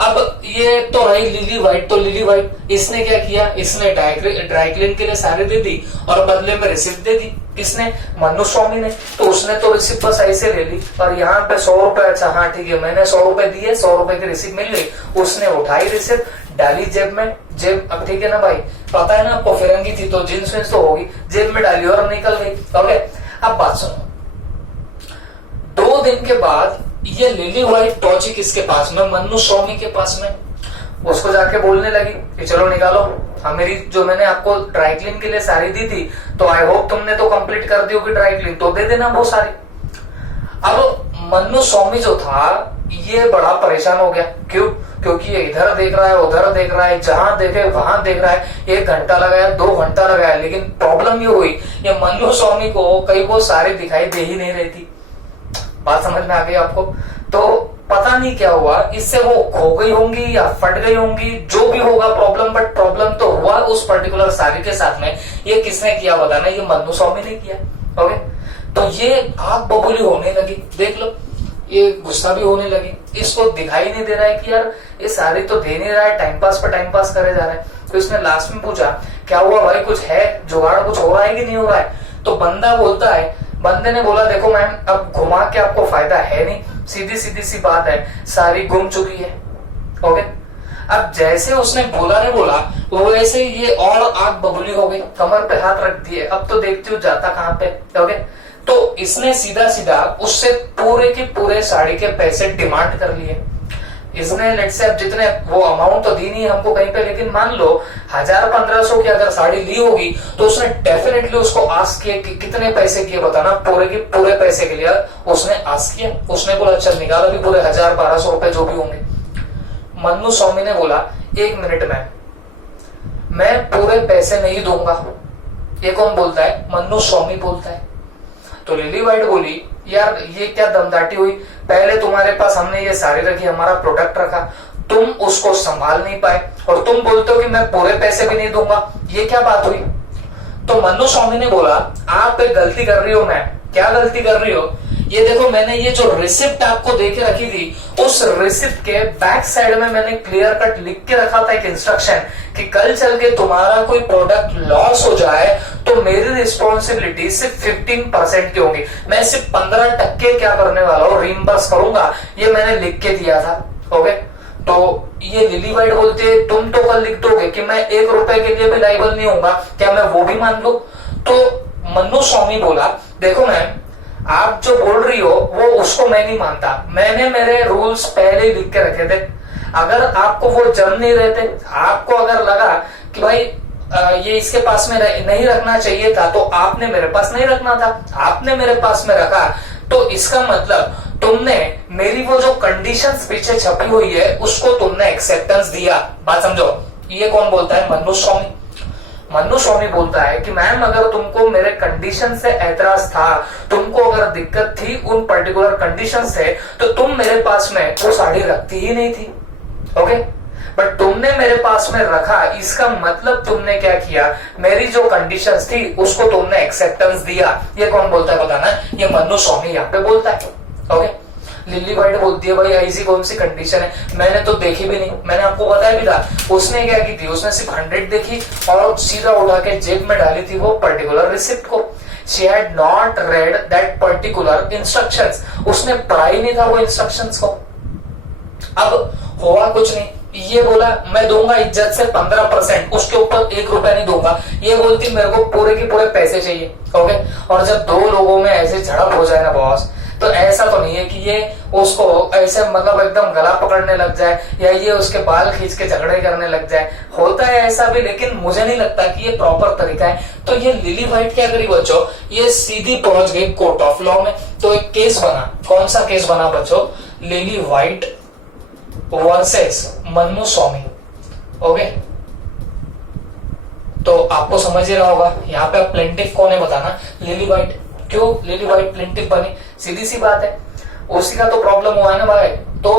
अब ये तो रही लिली व्हाइट। तो लिली व्हाइट इसने क्या किया? इसने ड्राई क्लीन के लिए साड़ी दे दी और बदले में रिसिप्ट दे दी। किसने? मन्नू स्वामी ने। तो उसने तो रिसिप्ट बस ऐसे ले ली और यहाँ पे 100 रुपए, अच्छा हाँ ठीक है, मैंने 100 रुपए दिए, 100 रुपए की रिसिप्ट मिल गई, उसने उठाई रिसिप्ट, डाली जेब में, जेब, अब ठीक है ना भाई, पता है ना आपको फिरंगी थी तो जींस विंस तो होगी, जेब में डाली और निकल गई। ओके, अब बात सुनो, 2 दिन के बाद ये लिली व्हाइट पहुंची किसके पास में? मन्नू स्वामी के पास में। उसको जाके बोलने लगी कि चलो निकालो, हाँ मेरी जो मैंने आपको ड्राई क्लीन के लिए साड़ी दी थी, तो आई होप तुमने तो कंप्लीट कर दी होगी ड्राई क्लीन, तो दे देना वो साड़ी। अब मन्नू स्वामी जो था ये बड़ा परेशान हो गया। क्यों? क्योंकि ये इधर देख रहा है, उधर देख रहा है, जहां देखे वहां देख रहा है, 1 घंटा लगाया, 2 घंटा लगाया, लेकिन प्रॉब्लम ये हुई, ये मन्नू स्वामी को कहीं वो साड़ी दिखाई दे ही नहीं रही थी। बात समझ में आ गई आपको? तो पता नहीं क्या हुआ, इससे वो खो गई होंगी या फट गई होंगी, जो भी होगा प्रॉब्लम, बट प्रॉब्लम तो हुआ उस पर्टिकुलर साड़ी के साथ में। ये किसने किया बताना? ये मन्नू स्वामी ने किया। ओके, तो ये आग बबूली होने लगी, देख लो, ये गुस्सा भी होने लगी, इसको दिखाई नहीं दे रहा है कि यार ये साड़ी तो दे नहीं रहा है, टाइम पास पर टाइम पास करे जा रहा है। तो इसने लास्ट में पूछा, क्या हुआ भाई, कुछ है जुगाड़, कुछ हो रहा है कि नहीं हो रहा है? तो बंदा बोलता है, बंदे ने बोला, देखो मैम अब घुमा के आपको फायदा है नहीं, सीधी सीधी सी बात है, सारी गुम चुकी है। ओके, अब जैसे उसने बोला नहीं बोला वैसे ये और आग बबूली हो गई, कमर पे हाथ रख दिए, अब तो देखती हूँ जाता कहां पे। ओके, तो इसने सीधा सीधा उससे पूरे के पूरे साड़ी के पैसे डिमांड कर लिए। इसने लेट से अब जितने वो अमाउंट तो दी नहीं हमको कहीं पे, लेकिन मान लो 1000-1500 की अगर साड़ी ली होगी तो उसने डेफिनेटली उसको आस्क किया कि कितने पैसे किए बताना, पूरे के पूरे पैसे के लिए उसने आस्क किया। उसने बोला चल निकाल अभी पूरे 1000-1200 रुपए जो भी होंगे। मन्नू स्वामी ने बोला 1 मिनट में मैं पूरे पैसे नहीं दूंगा। ये कौन बोलता है? मन्नू स्वामी बोलता है। तो लिली व्हाइट बोली, यार ये क्या दमदाटी हुई, पहले तुम्हारे पास हमने ये साड़ी रखी, हमारा प्रोडक्ट रखा, तुम उसको संभाल नहीं पाए और तुम बोलते हो कि मैं पूरे पैसे भी नहीं दूंगा, ये क्या बात हुई? तो मन्नू स्वामी ने बोला, आप एक गलती कर रही हो मैम। क्या गलती कर रही हो? ये देखो, मैंने ये जो रिसिप्ट आपको देके रखी थी, उस रिसिप्ट के बैक साइड में मैंने क्लियर कट लिख के रखा था एक इंस्ट्रक्शन कि कल चल के तुम्हारा कोई प्रोडक्ट लॉस हो जाए तो मेरी रिस्पॉन्सिबिलिटी सिर्फ 15% की होगी, मैं सिर्फ 15% क्या करने वाला हूँ, रीइंबर्स करूंगा, ये मैंने लिख के दिया था। ओके, तो ये लिली व्हाइट बोलती है, तुम तो कल लिख दोगे कि मैं 1 रुपए के लिए भी लाइबल नहीं होगा, क्या मैं वो भी मान लूं? तो मन्नू स्वामी बोला, देखो मैम आप जो बोल रही हो वो उसको मैं नहीं मानता, मैंने मेरे रूल्स पहले लिख के रखे थे, अगर आपको वो जम नहीं रहते, आपको अगर लगा कि भाई ये इसके पास में नहीं रखना चाहिए था तो आपने मेरे पास नहीं रखना था, आपने मेरे पास में रखा, तो इसका मतलब तुमने मेरी वो जो कंडीशंस पीछे छपी हुई है उसको तुमने एक्सेप्टेंस दिया। बात समझो, ये कौन बोलता है? मन्नू स्वामी। मन्नू स्वामी बोलता है कि मैम अगर तुमको मेरे कंडीशन से ऐतराज था, तुमको अगर दिक्कत थी उन पर्टिकुलर कंडीशन से, तो तुम मेरे पास में वो साड़ी रखती ही नहीं थी। ओके, बट तुमने मेरे पास में रखा, इसका मतलब तुमने क्या किया, मेरी जो कंडीशंस थी उसको तुमने एक्सेप्टेंस दिया। ये कौन बोलता है बताना? ये मन्नू स्वामी यहाँ पे बोलता है। ओके, लिली व्हाइट बोलती है, भाई ऐसी कौन सी कंडीशन है, मैंने तो देखी भी नहीं, मैंने आपको बताया भी था। उसने क्या की थी, उसने सिर्फ 100 देखी और सीधा उठा के जेब में डाली थी वो पर्टिकुलर रिसिप्ट को। She had not read that particular instructions, उसने पढ़ा ही नहीं था वो इंस्ट्रक्शंस को। अब हुआ कुछ नहीं, ये बोला मैं दूंगा इज्जत से 15%, उसके ऊपर 1 रुपया नहीं दूंगा, ये बोलती मेरे को पूरे के पूरे पैसे चाहिए। ओके, और जब 2 लोगों में ऐसे झड़प हो जाए ना बॉस, तो ऐसा तो नहीं है कि ये उसको ऐसे मतलब एकदम गला पकड़ने लग जाए या ये उसके बाल खींच के झगड़े करने लग जाए, होता है ऐसा भी, लेकिन मुझे नहीं लगता कि ये प्रॉपर तरीका है। तो ये लिली व्हाइट क्या करी बच्चों, ये सीधी पहुंच गई कोर्ट ऑफ लॉ में। तो एक केस बना, कौन सा केस बना बच्चों? लिली व्हाइट वर्सेस मन्नू स्वामी। ओके, तो आपको समझ ही रहा होगा यहाँ पे प्लेंटिफ कौन है बताना? Lily white. क्यों लिली व्हाइट प्लेंटिफ बनी? सीधी सी बात है, उसी का तो प्रॉब्लम हुआ है ना भाई। तो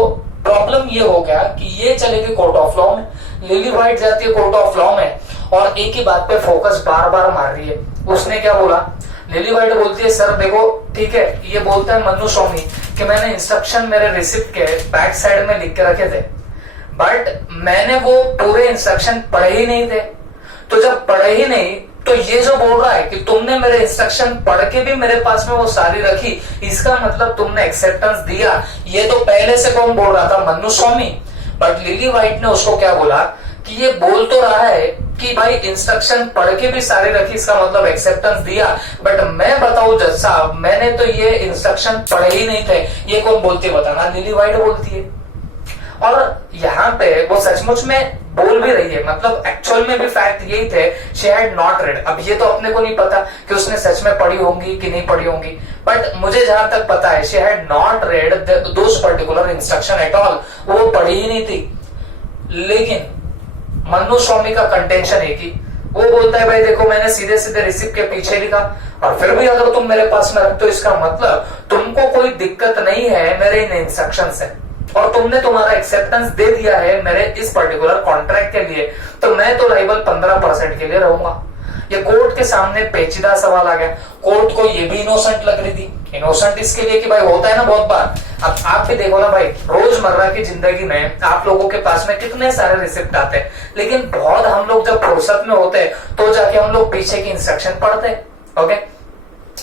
प्रॉब्लम ये हो गया कि ये चलेगी कोर्ट ऑफ लॉ में, लिली व्हाइट जाती है कोर्ट ऑफ लॉ में और एक ही बात पे फोकस बार बार मार रही है। उसने क्या बोला? लिली व्हाइट बोलती है, सर देखो ठीक है, ये बोलता है मन्नू स्वामी कि मैंने इंस्ट्रक्शन मेरे रिसिप्ट के बैक साइड में लिख के रखे थे, बट मैंने वो पूरे इंस्ट्रक्शन पढ़े ही नहीं थे। तो जब पढ़े ही नहीं तो ये जो बोल रहा है कि तुमने मेरे इंस्ट्रक्शन पढ़ के भी मेरे पास में वो सारी रखी, इसका मतलब तुमने एक्सेप्टेंस दिया। ये तो पहले से कौन बोल रहा था, मन्नू स्वामी। बट लिली व्हाइट ने उसको क्या बोला कि ये बोल तो रहा है कि भाई इंस्ट्रक्शन पढ़ के भी सारी रखी, इसका मतलब एक्सेप्टेंस दिया, बट मैं बताऊं जज साहब, मैंने तो ये इंस्ट्रक्शन पढ़े ही नहीं थे। ये कौन बोलती बताना, लिली व्हाइट बोलती है। और यहाँ पे वो सचमुच में बोल भी रही है, मतलब एक्चुअल में भी फैक्ट यही थे, शी हैड नॉट रेड। अब ये तो अपने को नहीं पता कि उसने सच में पढ़ी होंगी कि नहीं पढ़ी होंगी, बट मुझे जहां तक पता है she had not red those particular instruction at all, वो पढ़ी ही नहीं थी। लेकिन मन्नू स्वामी का कंटेंशन है कि वो बोलता है भाई देखो मैंने सीधे सीधे रिसिप्ट के पीछे लिखा, और फिर भी अगर तुम मेरे पास में रखते हो इसका मतलब तुमको कोई दिक्कत नहीं है मेरे इन इंस्ट्रक्शन से, और तुमने तुम्हारा एक्सेप्टेंस दे दिया है मेरे इस पर्टिकुलर कॉन्ट्रैक्ट के लिए, तो मैं तो लाइबल 15% के लिए रहूंगा। ये कोर्ट के सामने पेचीदा सवाल आ गया। कोर्ट को ये भी इनोसेंट लग रही थी। इनोसेंट इसके लिए कि भाई होता है ना बहुत बार, अब आप भी देखो ना भाई, रोजमर्रा की जिंदगी में आप लोगों के पास में कितने सारे रिसिप्ट आते हैं, लेकिन बहुत हम लोग जब फुर्सत में होते हैं तो जाके हम लोग पीछे की इंस्ट्रक्शन पढ़ते हैं। ओके,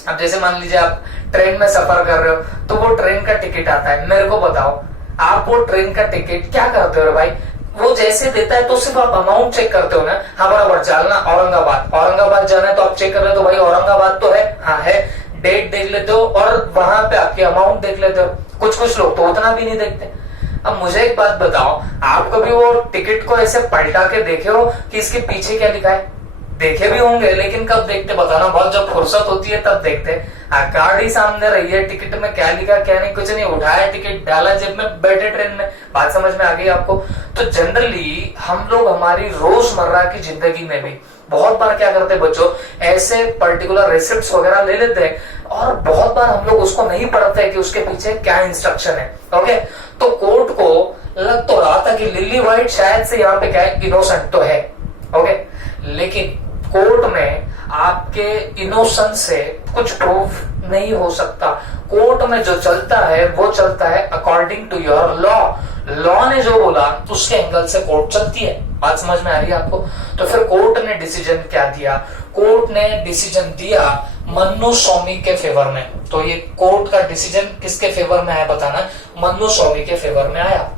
अब जैसे मान लीजिए आप ट्रेन में सफर कर रहे हो, तो वो ट्रेन का टिकट आता है, मेरे को बताओ आप वो ट्रेन का टिकट क्या करते हो भाई, वो जैसे देता है तो सिर्फ आप अमाउंट चेक करते हो ना, हाँ बराबर जालना औरंगाबाद जाना है तो आप चेक कर रहे हो, तो भाई औरंगाबाद तो है, हाँ है, डेट देख लेते हो और वहां पे आपकी अमाउंट देख लेते हो। कुछ लोग तो उतना भी नहीं देखते। अब मुझे एक बात बताओ, आप कभी वो टिकट को ऐसे पलटा के देखे हो कि इसके पीछे क्या लिखा है? देखे भी होंगे, लेकिन कब देखते बताना, बहुत जब फुर्सत होती है तब देखते। कार्ड ही सामने रही है, टिकट में क्या लिखा क्या नहीं, कुछ नहीं, उठाया टिकट डाला जेब में, बैठे ट्रेन में। बात समझ में आ गई आपको? तो जनरली हम लोग हमारी रोजमर्रा की जिंदगी में भी बहुत बार क्या करते हैं बच्चों, ऐसे पर्टिकुलर रिसिप्ट्स वगैरह ले लेते हैं, और बहुत बार हम लोग उसको नहीं पढ़ते कि उसके पीछे क्या इंस्ट्रक्शन है। ओके, तो कोर्ट को लग तो रहा था कि लिली व्हाइट शायद से यहाँ पे क्या है, इनोसेंट तो है। ओके, लेकिन कोर्ट में आपके इनोसेंस से कुछ प्रूफ नहीं हो सकता। कोर्ट में जो चलता है वो चलता है according to your law. Law ने जो बोला उसके एंगल से कोर्ट चलती है। बात समझ में आ रही है आपको? तो फिर कोर्ट ने डिसीजन क्या दिया? कोर्ट ने डिसीजन दिया मन्नू स्वामी के फेवर में। तो ये कोर्ट का डिसीजन किसके फेवर में आया बताना? मन्नू स्वामी के फेवर में आया।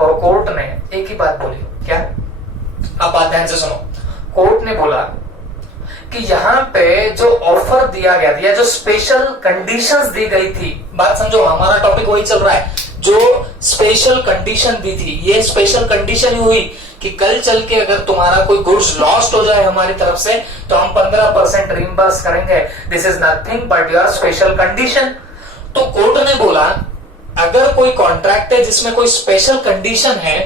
और कोर्ट ने एक ही बात बोली, क्या? अब बात ध्यान से सुनो। कोर्ट ने बोला कि यहाँ पे जो ऑफर दिया गया था, जो स्पेशल कंडीशंस दी गई थी, बात समझो, हमारा टॉपिक वही चल रहा है, जो स्पेशल कंडीशन दी थी, ये स्पेशल कंडीशन ही हुई कि कल चल के अगर तुम्हारा कोई गुड्स लॉस्ट हो जाए हमारी तरफ से तो हम 15% रिइंबर्स करेंगे। This is nothing but your special condition. तो कोर्ट ने बोला अगर कोई कॉन्ट्रैक्ट है जिसमें कोई स्पेशल कंडीशन है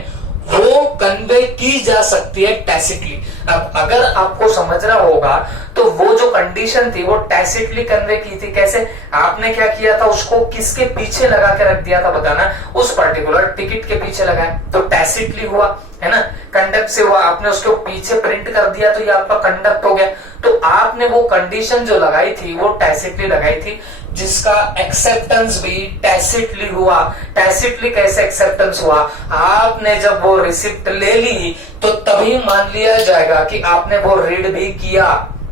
वो कन्वे की जा सकती है टैसिटली। अब अगर आपको समझना होगा तो वो जो कंडीशन थी वो टैसिटली कन्वे की थी। कैसे? आपने क्या किया था, उसको किसके पीछे लगा के रख दिया था बताना? उस पर्टिकुलर टिकट के पीछे लगाया, तो टैसिटली हुआ, है ना? कंडक्ट से हुआ, आपने उसको पीछे प्रिंट कर दिया तो ये आपका कंडक्ट हो गया। तो आपने वो कंडीशन जो लगाई थी वो टैसिटली लगाई थी, जिसका एक्सेप्टेंस भी टैसिटली हुआ। टैसिटली कैसे एक्सेप्टेंस हुआ? आपने जब वो रिसिप्ट ले ली तो तभी मान लिया जाएगा कि आपने वो रीड भी किया।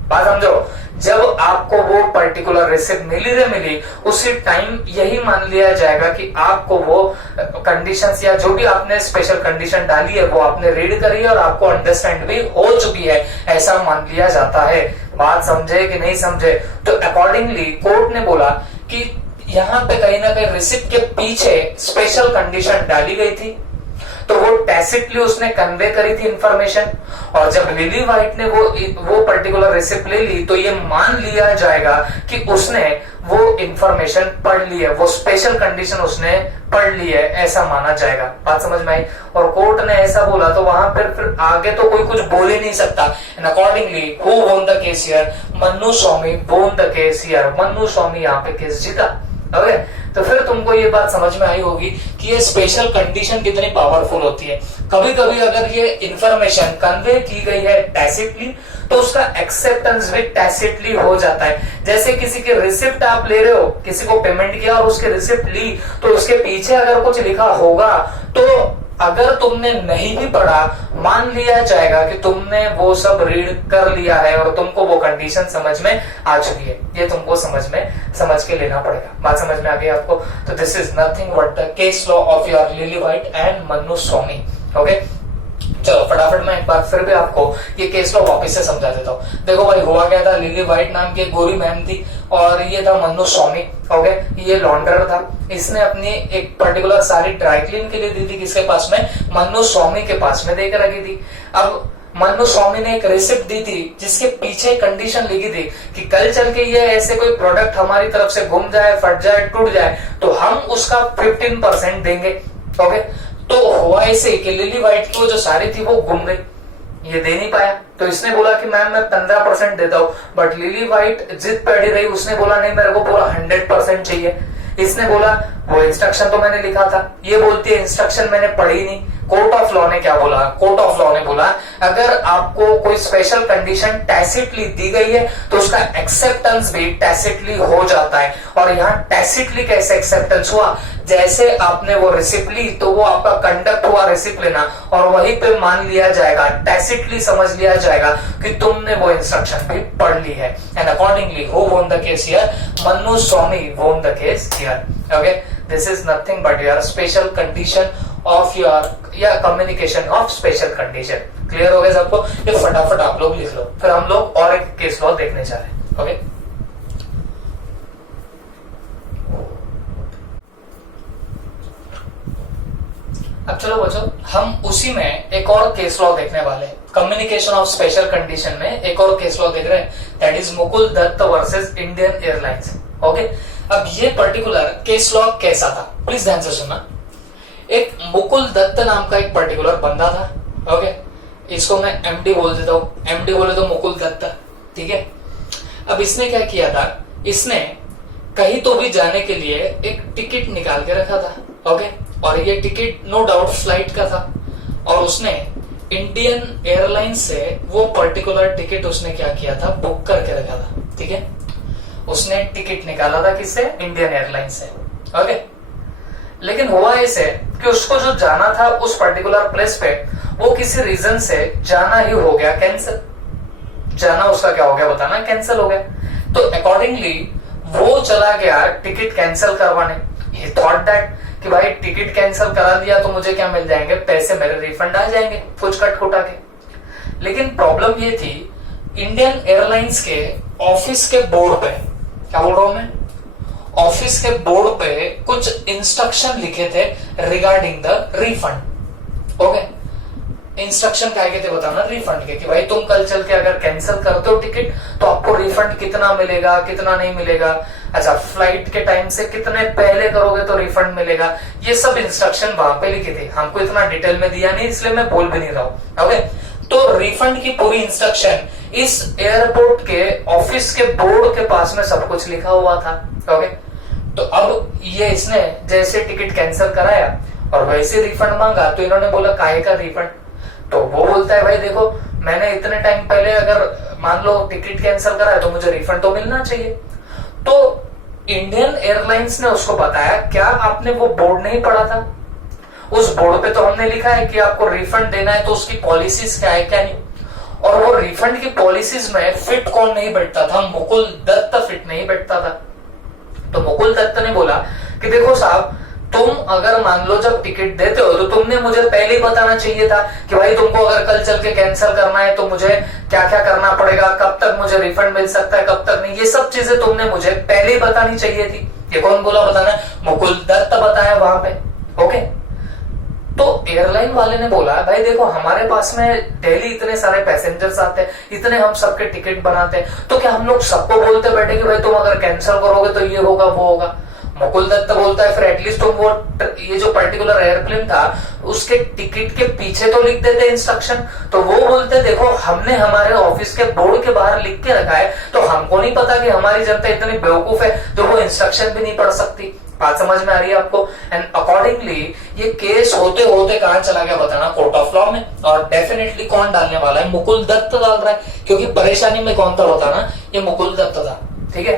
बात समझो, जब आपको वो पर्टिकुलर रिसिप्ट मिली उसी टाइम यही मान लिया जाएगा कि आपको वो कंडीशंस या जो भी आपने स्पेशल कंडीशन डाली है वो आपने रीड करी है और आपको अंडरस्टैंड भी हो चुकी है, ऐसा मान लिया जाता है। बात समझे कि नहीं समझे? तो अकॉर्डिंगली कोर्ट ने बोला कि यहाँ पे कहीं ना कहीं रिसिप्ट के पीछे स्पेशल कंडीशन डाली गई थी, तो वो टैसिटली उसने कन्वे करी थी इंफॉर्मेशन। और जब लिली व्हाइट ने वो पर्टिकुलर रिसिप्ट ले ली तो ये मान लिया जाएगा कि उसने वो इंफॉर्मेशन पढ़ ली है, वो स्पेशल कंडीशन उसने पढ़ ली है, ऐसा माना जाएगा। बात समझ में आई? और कोर्ट ने ऐसा बोला तो वहां पर फिर आगे तो कोई कुछ बोल ही नहीं सकता। And accordingly who won the case here? Mannu Swamy won the case here. Mannu Swamy यहाँ पे केस जीता। ओके, तो फिर तुमको ये बात समझ में आई होगी कि ये स्पेशल कंडीशन कितनी पावरफुल होती है। कभी कभी अगर ये इंफॉर्मेशन कन्वे की गई है टैसिटली तो उसका एक्सेप्टेंस भी टैसिटली हो जाता है। जैसे किसी के रिसिप्ट आप ले रहे हो, किसी को पेमेंट किया और उसके रिसिप्ट ली, तो उसके पीछे अगर कुछ लिखा होगा तो अगर तुमने नहीं भी पढ़ा, मान लिया जाएगा कि तुमने वो सब रीड कर लिया है और तुमको वो कंडीशन समझ में आ चुकी है। ये तुमको समझ के लेना पड़ेगा। बात समझ में आ गई आपको? तो this is nothing but the case law of your lily white and Mannu Swami. Okay, चलो फटाफट मैं एक बार फिर भी आपको ये केस लॉ वापस से समझा देता हूँ। देखो भाई, हुआ क्या था, लिली व्हाइट नाम की गोरी मैम थी और ये था मन्नू स्वामी। ओके, ये लॉन्डर था। इसने अपनी एक पर्टिकुलर साड़ी ड्राई क्लीन के लिए दी थी, किसके पास में? मन्नू स्वामी के पास में देकर रखी थी। अब मन्नू स्वामी ने एक रिसिप्ट दी थी जिसके पीछे कंडीशन लिखी थी कि कल चल के ये ऐसे कोई प्रोडक्ट हमारी तरफ से गुम जाए, फट जाए, टूट जाए तो हम उसका 15% देंगे। ओके, तो हुआ ऐसे कि लिली व्हाइट की वो जो साड़ी थी वो गुम गई, ये दे नहीं पाया। तो इसने बोला कि मैम मैं 15% देता हूँ, बट लिली व्हाइट जिद पे अड़ी रही। उसने बोला नहीं, मेरे को पूरा 100% चाहिए। इसने बोला वो इंस्ट्रक्शन तो मैंने लिखा था, ये बोलती है इंस्ट्रक्शन मैंने पढ़ी नहीं। कोर्ट ऑफ लॉ ने क्या बोला? कोर्ट ऑफ लॉ ने बोला अगर आपको कोई स्पेशल कंडीशन टैसिटली दी गई है तो उसका एक्सेप्टेंस भी टैसिटली हो जाता है। और यहाँ टैसिटली कैसे एक्सेप्टेंस हुआ? जैसे आपने वो रिसिप्ट ली तो वो आपका कंडक्ट हुआ रिसिप्ट लेना, और वहीं पे मान लिया जाएगा, टैसिटली समझ लिया जाएगा कि तुमने वो इंस्ट्रक्शन भी पढ़ ली है। And accordingly who won the case here? Mannu Swamy won the case here. Okay, this is nothing but your special condition of your या communication of special condition. Clear हो गया सबको? ये फटाफट आप लोग लिख लो, फिर हम लोग और एक केस लॉ देखने जा रहे हैं। ओके, अब चलो बच्चों, हम उसी में एक और केस लॉ देखने वाले हैं। कम्युनिकेशन ऑफ स्पेशल कंडीशन में एक और केस लॉ देख रहे हैं, that is Mukul Dutt versus Indian Airlines. Okay, अब ये पर्टिकुलर केस लॉ कैसा था, प्लीज ध्यान से सुनना। एक मुकुल दत्त नाम का एक पर्टिकुलर बंदा था। ओके, इसको मैं एमडी बोल देता हूँ, एमडी बोले तो मुकुल दत्त, ठीक है। अब इसने क्या किया था, इसने कहीं तो भी जाने के लिए एक टिकट निकाल के रखा था। ओके, और ये टिकट नो डाउट फ्लाइट का था, और उसने इंडियन एयरलाइंस से वो पर्टिकुलर टिकट उसने क्या किया था, बुक करके रखा था। ठीक है, उसने टिकट निकाला था किससे? इंडियन एयरलाइंस से। ओके, लेकिन हुआ ऐसे कि उसको जो जाना था उस पर्टिकुलर प्लेस पे, वो किसी रीजन से जाना ही हो गया कैंसिल। जाना उसका क्या हो गया बताना? कैंसिल हो गया। तो अकॉर्डिंगली वो चला गया टिकट कैंसिल करवाने। ही थॉट दैट कि भाई टिकट कैंसिल करा दिया तो मुझे क्या मिल जाएंगे? पैसे मेरे रिफंड आ जाएंगे कुछ कट कुटा के। लेकिन प्रॉब्लम ये थी, इंडियन एयरलाइंस के ऑफिस के बोर्ड पे, क्या बोल रहा हूं मैं, ऑफिस के बोर्ड पे कुछ इंस्ट्रक्शन लिखे थे regarding the refund. Okay, instruction क्या के थे बताना? रिफंड के, कि भाई तुम कल चल के अगर कैंसिल करते हो टिकट तो आपको रिफंड कितना मिलेगा, कितना नहीं मिलेगा। अच्छा, फ्लाइट के टाइम से कितने पहले करोगे तो रिफंड मिलेगा। ये सब इंस्ट्रक्शन वहां पे लिखे थे, हमको इतना डिटेल में दिया नहीं, इसलिए मैं बोल भी नहीं रहा हूं। ओके, तो रिफंड की पूरी इंस्ट्रक्शन इस एयरपोर्ट के ऑफिस के बोर्ड के पास में सब कुछ लिखा हुआ था। ओके, तो अब ये इसने जैसे टिकट कैंसिल कराया और वैसे रिफंड मांगा, तो इन्होंने बोला काहे का रिफंड? तो वो बोलता है भाई देखो, मैंने इतने टाइम पहले अगर मान लो टिकट कैंसिल करा है तो मुझे रिफंड तो मिलना चाहिए। तो इंडियन एयरलाइंस ने उसको बताया, क्या आपने वो बोर्ड नहीं पढ़ा था? उस बोर्ड पे तो हमने लिखा है कि आपको रिफंड देना है, तो उसकी पॉलिसीज क्या है क्या नहीं। और वो रिफंड की पॉलिसीज में फिट कौन नहीं बैठता था? मुकुल दत्त फिट नहीं बैठता था। तो मुकुल दत्त ने बोला कि देखो साहब, तुम अगर मान लो जब टिकट देते हो तो तुमने मुझे पहले ही बताना चाहिए था कि भाई तुमको अगर कल चल के कैंसिल करना है तो मुझे क्या क्या करना पड़ेगा, कब तक मुझे रिफंड मिल सकता है, कब तक नहीं। ये सब चीजें तुमने मुझे पहले ही बतानी चाहिए थी। ये कौन बोला बताना? मुकुल दत्त बताया वहां पे। ओके, तो एयरलाइन वाले ने बोला भाई देखो, हमारे पास में डेली इतने सारे पैसेंजर्स आते हैं, इतने हम सबके टिकट बनाते हैं, तो क्या हम लोग सबको बोलते बैठे कि भाई तुम अगर कैंसिल करोगे तो ये होगा वो होगा? मुकुल दत्त बोलता है फिर एटलीस्ट तुम वो ये जो पर्टिकुलर एयरप्लेन था उसके टिकट के पीछे तो लिख देते इंस्ट्रक्शन। तो वो बोलते देखो, हमने हमारे ऑफिस के बोर्ड के बाहर लिख के रखा है, तो हमको नहीं पता कि हमारी जनता इतनी बेवकूफ है तो वो इंस्ट्रक्शन भी नहीं पढ़ सकती। बात समझ में आ रही है आपको? एंड अकॉर्डिंगली ये केस होते होते कहां चला गया बताना? कोर्ट ऑफ लॉ में। और डेफिनेटली कौन डालने वाला है? मुकुल दत्त डाल रहा है, क्योंकि परेशानी में कौन था बताना? ये मुकुल दत्त था। ठीक है,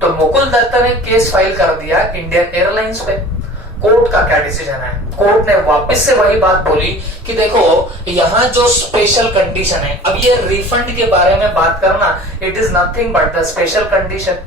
तो मुकुल दत्त ने केस फाइल कर दिया इंडियन एयरलाइंस पे। कोर्ट का क्या डिसीजन है। कोर्ट ने वापस से वही बात बोली कि देखो यहाँ जो स्पेशल कंडीशन है, अब ये रिफंड के बारे में बात करना, it is nothing but the special condition.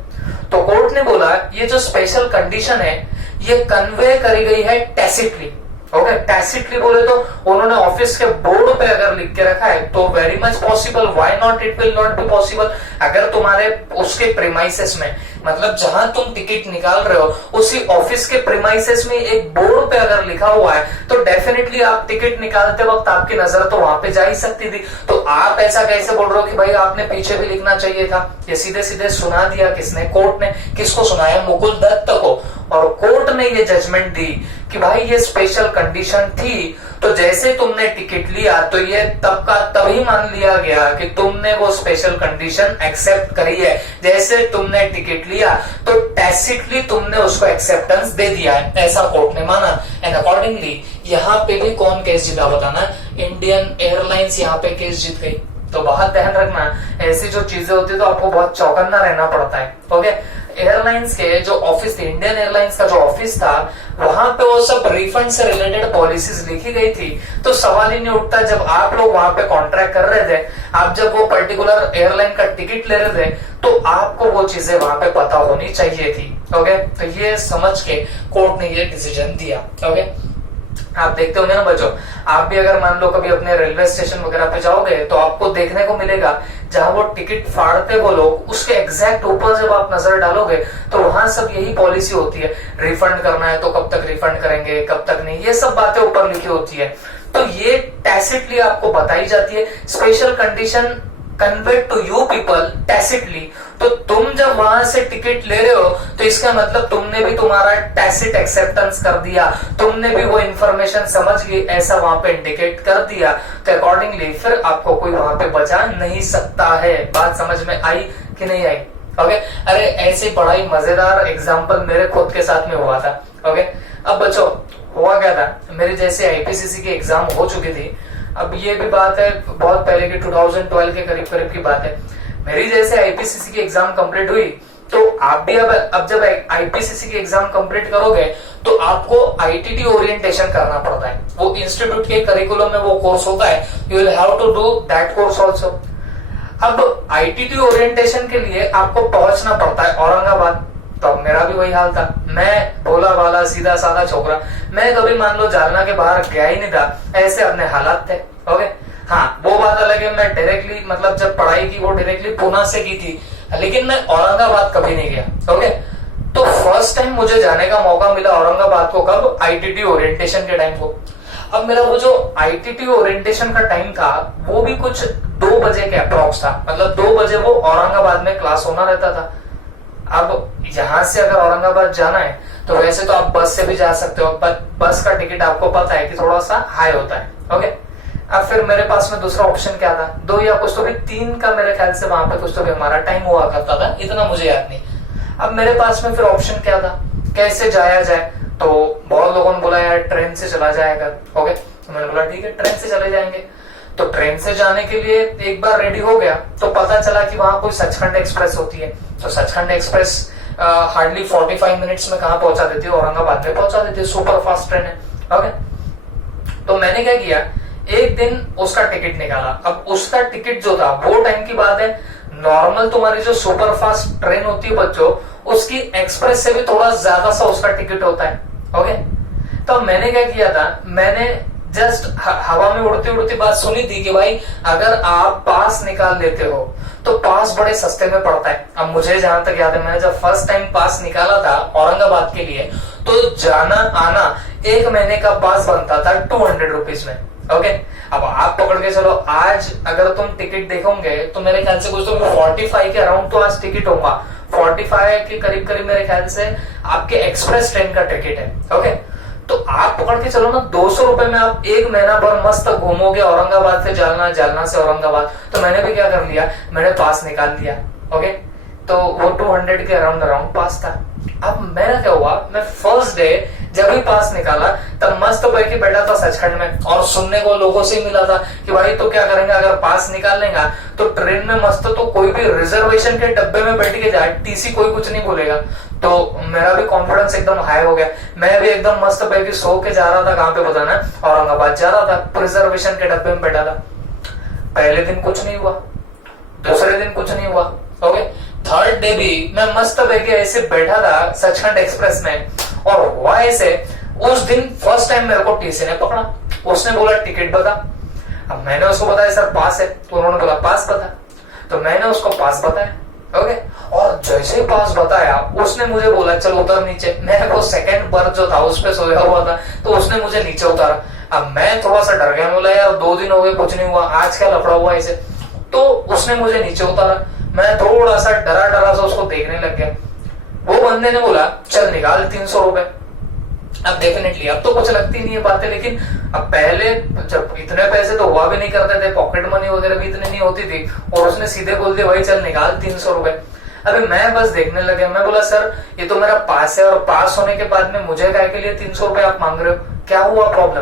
तो कोर्ट ने बोला ये जो स्पेशल कंडीशन है ये कन्वे करी गई है टैसिटली। ओके, टैसिटली बोले तो उन्होंने ऑफिस के बोर्ड पे अगर लिख के रखा है तो very much possible, why not, it will not be possible. अगर तुम्हारे उसके प्रीमाइसेस में, मतलब जहां तुम टिकट निकाल रहे हो उसी ऑफिस के प्रीमाइसेस में एक बोर्ड पे अगर लिखा हुआ है तो डेफिनेटली आप टिकट निकालते वक्त आपकी नजर तो वहां पे जा ही सकती थी। तो आप ऐसा कैसे बोल रहे हो कि भाई आपने पीछे भी लिखना चाहिए था। ये सीधे सीधे सुना दिया किसने, कोर्ट ने। किसको सुनाया? मुकुल दत्त को। और कोर्ट ने ये जजमेंट दी कि भाई ये स्पेशल कंडीशन थी, तो जैसे तुमने टिकट लिया तो ये तब का तभी मान लिया गया कि तुमने वो स्पेशल कंडीशन एक्सेप्ट करी है। जैसे तुमने टिकट लिया तो टैसिटली तुमने उसको एक्सेप्टेंस दे दिया है, ऐसा कोर्ट ने माना। एंड अकॉर्डिंगली यहाँ पे भी कौन केस जीता बताना? इंडियन एयरलाइंस यहाँ पे केस जीत गई। तो बहुत ध्यान रखना, ऐसी जो चीजें होती है तो आपको बहुत चौकन्ना रहना पड़ता है। ओके, एयरलाइंस के जो ऑफिस थी, इंडियन एयरलाइंस का जो ऑफिस था, वहां पे वो सब रिफंड से रिलेटेड पॉलिसीज लिखी गई थी। तो सवाल ही नहीं उठता, जब आप लोग वहां पे कॉन्ट्रैक्ट कर रहे थे, आप जब वो पर्टिकुलर एयरलाइन का टिकट ले रहे थे, तो आपको वो चीजें वहां पे पता होनी चाहिए थी। ओके, तो ये समझ के कोर्ट ने ये डिसीजन दिया। ओके, आप देखते होंगे ना बच्चों, आप भी अगर मान लो कभी अपने रेलवे स्टेशन वगैरह पे जाओगे तो आपको देखने को मिलेगा जहां वो टिकट फाड़ते वो लोग, उसके एग्जैक्ट ऊपर जब आप नजर डालोगे तो वहां सब यही पॉलिसी होती है। रिफंड करना है तो कब तक रिफंड करेंगे, कब तक नहीं, ये सब बातें ऊपर लिखी होती है। तो ये टैसिटली आपको बताई जाती है। Special condition conveyed to you people tacitly. तो तुम जब वहां से टिकट ले रहे हो तो इसका मतलब तुमने भी तुम्हारा टैसिट एक्सेप्टेंस कर दिया, तुमने भी वो इंफॉर्मेशन समझ ली, ऐसा वहां पे इंडिकेट कर दिया। तो अकॉर्डिंगली फिर आपको कोई वहां पे बचा नहीं सकता है। बात समझ में आई कि नहीं आई? ओके, अरे ऐसे बड़ा ही मजेदार एग्जाम्पल मेरे खुद के साथ में हुआ था। ओके, अब बच्चों हुआ क्या था, मेरी जैसे आईपीसीसी की एग्जाम हो चुकी थी। अब ये भी बात है बहुत पहले की, 2012 के करीब करीब की बात है। मेरी जैसे आईपीसीसी की एग्जाम कंप्लीट हुई तो आप भी अब जब आईपीसीसी की एग्जाम कंप्लीट करोगे तो आपको आईटीटी ओरिएंटेशन करना पड़ता है। वो इंस्टीट्यूट के करिकुलम में वो कोर्स होता है, you will have to do that course also. अब आईटीटी ओरिएंटेशन के लिए आपको पहुंचना पड़ता है औरंगाबाद। तो अब मेरा भी वही हाल था, मैं भोला वाला सीधा साधा छोकरा, मैं कभी मान लो जालना के बाहर गया ही नहीं था, ऐसे अपने हालात थे। ओके, हाँ वो बात अलग है, मैं डायरेक्टली मतलब जब पढ़ाई की वो डायरेक्टली पुणे से की थी, लेकिन मैं औरंगाबाद कभी नहीं गया। ओके, तो फर्स्ट टाइम मुझे जाने का मौका मिला औरंगाबाद को, कब? आईटीटी ओरिएंटेशन के टाइम को। अब मेरा वो जो आईटीटी ओरिएंटेशन का टाइम था वो भी कुछ 2 बजे के अप्रॉक्स था, मतलब 2 बजे वो औरंगाबाद में क्लास होना रहता था। अब यहां से अगर औरंगाबाद जाना है तो वैसे तो आप बस से भी जा सकते हो, पर बस का टिकट आपको पता है कि थोड़ा सा हाई होता है। ओके, अब फिर मेरे पास में दूसरा ऑप्शन क्या था, 2 या कुछ तो भी 3 का मेरे ख्याल से वहां पे कुछ तो भी हमारा टाइम हुआ करता था, इतना मुझे याद नहीं। अब मेरे पास में फिर ऑप्शन क्या था, कैसे जाया जाए? तो बहुत लोगों ने बोला यार ट्रेन से चला जाएगा। ओके, तो मैंने बोला ठीक है ट्रेन से चले जाएंगे। तो ट्रेन से जाने के लिए एक बार रेडी हो गया तो पता चला कि वहां कोई सचखंड एक्सप्रेस होती है। तो सचखंड एक्सप्रेस हार्डली 45 मिनट्स में कहां पहुंचा देती है? औरंगाबाद में पहुंचा देती है, सुपर फास्ट ट्रेन है। ओके, तो मैंने क्या किया, एक दिन उसका टिकट निकाला। अब उसका टिकट जो था वो टाइम की बात है, नॉर्मल तुम्हारी जो सुपर फास्ट ट्रेन होती है बच्चों, उसकी एक्सप्रेस से भी थोड़ा ज्यादा सा उसका टिकट होता है। ओके, तो मैंने क्या किया था, मैंने जस्ट हवा में उड़ती उड़ती बात सुनी थी कि भाई अगर आप पास निकाल लेते हो तो पास बड़े सस्ते में पड़ता है। अब मुझे जहां तक याद है, मैंने जब फर्स्ट टाइम पास निकाला था औरंगाबाद के लिए तो जाना आना 1 महीने का पास बनता था 200 रुपीज में। ओके, अब आप पकड़ के चलो, आज अगर तुम टिकट देखोगे तो मेरे ख्याल से कुछ तो 45 के अराउंड तो आज टिकट होगा, 45 के करीब करीब मेरे ख्याल से आपके एक्सप्रेस ट्रेन का टिकट है। ओके, तो आप पकड़ के चलो ना 200 रुपए में आप 1 महीना भर मस्त घूमोगे औरंगाबाद से जालना, जालना से औरंगाबाद। तो मैंने भी क्या कर लिया, मैंने पास निकाल लिया। ओके, तो वो 200 के अराउंड पास था। अब मेरा क्या हुआ, मैं फर्स्ट डे जब भी पास निकाला तब मस्त पैकी बैठा था सचखंड में, और सुनने को लोगों से मिला था कि भाई तो क्या करेंगे अगर पास निकाल लेगा तो ट्रेन में मस्त, तो कोई भी रिजर्वेशन के डब्बे में बैठ के जाए, टीसी कोई कुछ नहीं बोलेगा। तो मेरा भी कॉन्फिडेंस एकदम हाई हो गया, मैं भी एकदम मस्त पैकी सो के जा रहा था, कहाँ पे पता ना, औरंगाबाद जा रहा था, रिजर्वेशन के डब्बे में बैठा था। पहले दिन कुछ नहीं हुआ, दूसरे दिन कुछ नहीं हुआ, ओके, थर्ड डे भी मैं मस्त बैठे ऐसे बैठा था सचखंड एक्सप्रेस में, और हुआ ऐसे, उस दिन फर्स्ट टाइम मेरे को टीसी ने पकड़ा, उसने बोला टिकट बता। अब मैंने उसको बताया सर पास है, तो उन्होंने बोला पास बता, तो मैंने उसको पास बताया, ओके, और जैसे ही पास बताया उसने मुझे बोला चल उतर नीचे। मैं वो सेकंड बर्थ जो था उस पे सोया हुआ था, तो उसने मुझे नीचे उतारा। अब मैं थोड़ा सा डर गया, बोला यार 2 दिन हो गए कुछ नहीं हुआ, आज क्या लफड़ा हुआ इसे, तो उसने मुझे नीचे उतारा। मैं थोड़ा सा डरा डरा सा उसको देखने लग गया। वो बंदे ने बोला चल निकाल 300 रुपए। अब डेफिनेटली अब तो कुछ लगती नहीं है बातें, लेकिन अब पहले जब इतने पैसे तो हुआ भी नहीं करते थे, पॉकेट मनी वगैरह भी इतनी नहीं होती थी, और उसने सीधे बोल दिया भाई चल निकाल 300 रुपए। अभी मैं बस देखने लगे, मैं बोला सर ये तो मेरा पास है, और पास होने के बाद में मुझे काय के लिए 300 रुपए आप मांग रहे हो, क्या हुआ प्रॉब्लम?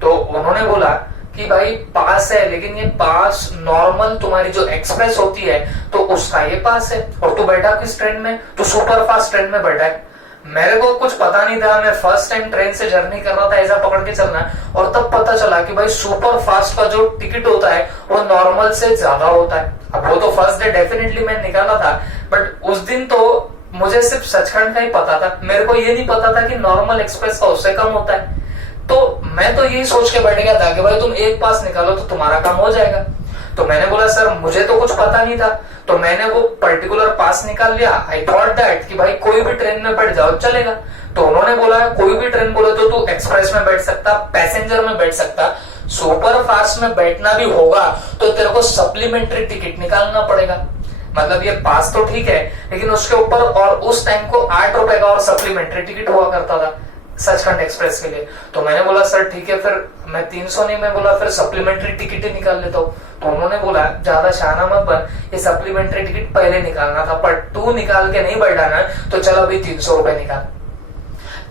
तो उन्होंने बोला कि भाई पास है, लेकिन ये पास नॉर्मल तुम्हारी जो एक्सप्रेस होती है तो उसका ये पास है, और तू बैठा किस ट्रेन में, तू सुपर फास्ट ट्रेन में बैठा है। मेरे को कुछ पता नहीं था, मैं फर्स्ट टाइम ट्रेन से जर्नी कर रहा था ऐसा पकड़ के चलना, और तब पता चला कि भाई सुपर फास्ट का जो टिकट होता है वो नॉर्मल से ज्यादा होता है। अब वो तो फर्स्ट डे डेफिनेटली मैं निकाला था, बट उस दिन तो मुझे सिर्फ सचखंड का ही पता था, मेरे को ये नहीं पता था कि नॉर्मल एक्सप्रेस का उससे कम होता है। तो मैं तो यही सोच के बैठ गया था कि भाई तुम एक पास निकालो तो तुम्हारा काम हो जाएगा। तो मैंने बोला सर मुझे तो कुछ पता नहीं था, तो मैंने वो पर्टिकुलर पास निकाल लिया। आई थॉट दैट कि भाई कोई भी ट्रेन में बैठ जाओ चलेगा। तो उन्होंने बोला कोई भी ट्रेन बोले तो तू एक्सप्रेस में बैठ सकता, पैसेंजर में बैठ सकता, सुपर फास्ट में बैठना भी होगा तो तेरे को सप्लीमेंट्री टिकट निकालना पड़ेगा। मतलब ये पास तो ठीक है, लेकिन उसके ऊपर और उस टाइम को 8 रुपए का और सप्लीमेंट्री टिकट हुआ करता था सचखंड एक्सप्रेस के लिए। तो मैंने बोला सर ठीक है, फिर मैं 300 नहीं, मैं बोला फिर सप्लीमेंट्री टिकट ही निकाल लेता हूँ। तो उन्होंने बोला ज्यादा शाना मत बन, ये सप्लीमेंट्री टिकट पहले निकालना था, पर तू निकाल के नहीं बैठा ना, तो चल अभी 300 रुपए निकाल।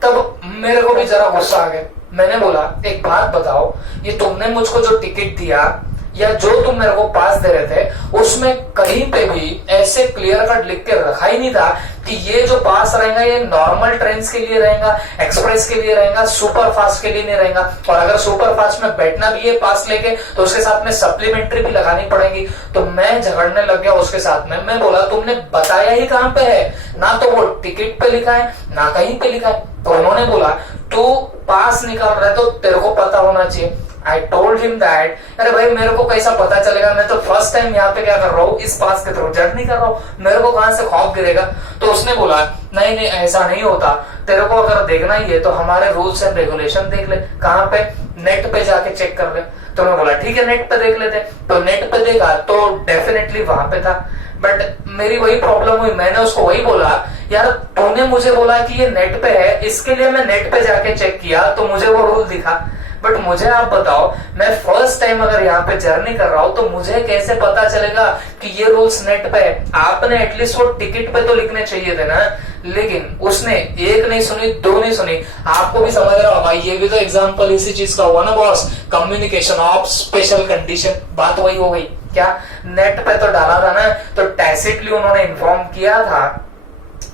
तब मेरे को भी जरा गुस्सा आ गया। मैंने बोला एक बात बताओ, ये तुमने मुझको जो टिकट दिया या जो तुम मेरे को पास दे रहे थे उसमें कहीं पे भी ऐसे क्लियर कट लिख के रखा ही नहीं था कि ये जो पास रहेगा ये नॉर्मल ट्रेन के लिए रहेगा, एक्सप्रेस के लिए रहेगा, सुपर फास्ट के लिए नहीं रहेगा। और अगर सुपर फास्ट में बैठना भी है पास लेके तो उसके साथ में सप्लीमेंट्री भी लगानी पड़ेगी। तो मैं झगड़ने लग गया उसके साथ में। मैं बोला तुमने बताया ही कहाँ पे है, ना तो वो टिकट पे लिखा है ना कहीं पे लिखा है। तो उन्होंने बोला तू पास निकाल रहा है तो तेरे को पता होना चाहिए। I told him that, अरे भाई मेरे को कैसा पता चलेगा, मैं तो फर्स्ट टाइम यहाँ पे क्या कर रहा हूँ, इस पास के थ्रू जर्नी कर रहा हूँ, मेरे को कहाँ से खौफ गिरेगा। तो उसने बोला नहीं नहीं ऐसा नहीं होता, तेरे को अगर देखना ही है तो हमारे रूल्स एंड रेगुलेशन देख ले, कहाँ पे, नेट पे जाके चेक कर ले। तो मैं बोला ठीक है नेट पे देख लेते। तो नेट पे देखा तो डेफिनेटली वहां पे था, बट मेरी वही प्रॉब्लम हुई। मैंने उसको वही बोला यार तूने मुझे बोला कि ये नेट पे है, इसके लिए मैं नेट पे जाके चेक किया तो मुझे वो रूल दिखा, बट मुझे आप बताओ मैं फर्स्ट टाइम अगर यहाँ पे जर्नी कर रहा हूँ तो मुझे कैसे पता चलेगा कि ये रूल्स नेट पे है। आपने एटलीस्ट वो टिकट पे तो लिखने चाहिए थे ना, लेकिन उसने एक नहीं सुनी, 2 नहीं सुनी। आपको भी समझ रहा होगा, ये भी तो एग्जांपल इसी चीज का हुआ ना boss, communication of special condition. बात वही हो गई क्या, नेट पे तो डाला था ना, तो टैसिटली उन्होंने इन्फॉर्म किया था,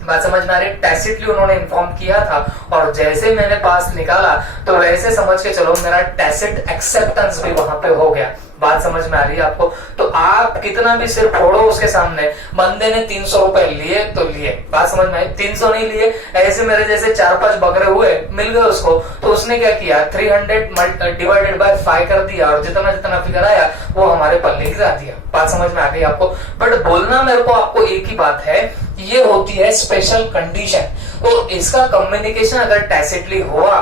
बात समझ में आ रही, टैसिटली उन्होंने इन्फॉर्म किया था। और जैसे मैंने पास निकाला तो वैसे समझ के चलो मेरा टैसिट एक्सेप्टेंस भी वहां पे हो गया। बात समझ में आ रही है आपको? तो आप कितना भी सिर फोड़ो उसके सामने, बंदे ने 300 रुपए लिए तो लिए, बात समझ में आई। 300 नहीं लिए, ऐसे मेरे जैसे 4-5 बकरे हुए मिल गए उसको, तो उसने क्या किया 300 डिवाइडेड बाय 5 कर दिया, और जितना जितना फिगर आया वो हमारे पल्ले गिरा दिया। बात समझ में आ गई आपको? बट बोलना मेरे को आपको एक ही बात है, ये होती है स्पेशल कंडीशन। तो इसका कम्युनिकेशन अगर टैसिटली हुआ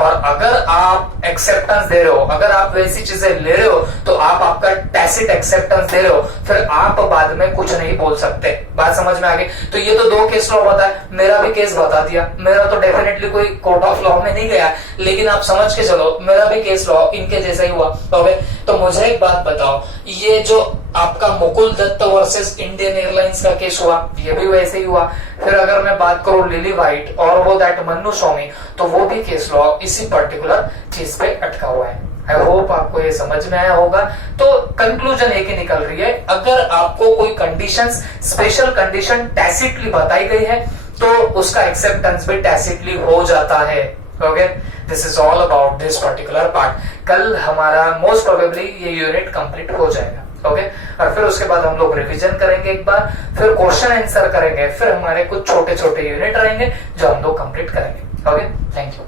और अगर आप एक्सेप्टेंस दे रहे हो, अगर आप वैसी चीजें ले रहे हो तो आप आपका टैसिट एक्सेप्टेंस दे रहे हो, फिर आप बाद में कुछ नहीं बोल सकते। बात समझ में आ गई? तो ये तो 2 केस लॉ बताया, मेरा भी केस बता दिया। मेरा तो डेफिनेटली कोई कोर्ट ऑफ लॉ में नहीं गया, लेकिन आप समझ के चलो मेरा भी केस लॉ इनके जैसा ही हुआ। ओके, तो मुझे एक बात बताओ, ये जो आपका Mukul Dutt versus Indian Airlines का केस हुआ, ये भी वैसे ही हुआ। फिर अगर मैं बात करूं लिली व्हाइट और वो दैट मन्नू स्वामी, तो वो भी केस लॉ इसी पर्टिकुलर चीज पे अटका हुआ है। आई होप आपको ये समझ में आया होगा। तो कंक्लूजन एक ही निकल रही है, अगर आपको कोई कंडीशंस, स्पेशल कंडीशन टैसिटली बताई गई है तो उसका एक्सेप्टेंस भी टैसिटली हो जाता है। Okay, this is all about this particular part. कल हमारा मोस्ट प्रोबेबली ये यूनिट कंप्लीट हो जाएगा। ओके, और फिर उसके बाद हम लोग रिवीजन करेंगे एक बार, फिर क्वेश्चन आंसर करेंगे, फिर हमारे कुछ छोटे छोटे यूनिट रहेंगे जो हम लोग कंप्लीट करेंगे। Okay, thank you.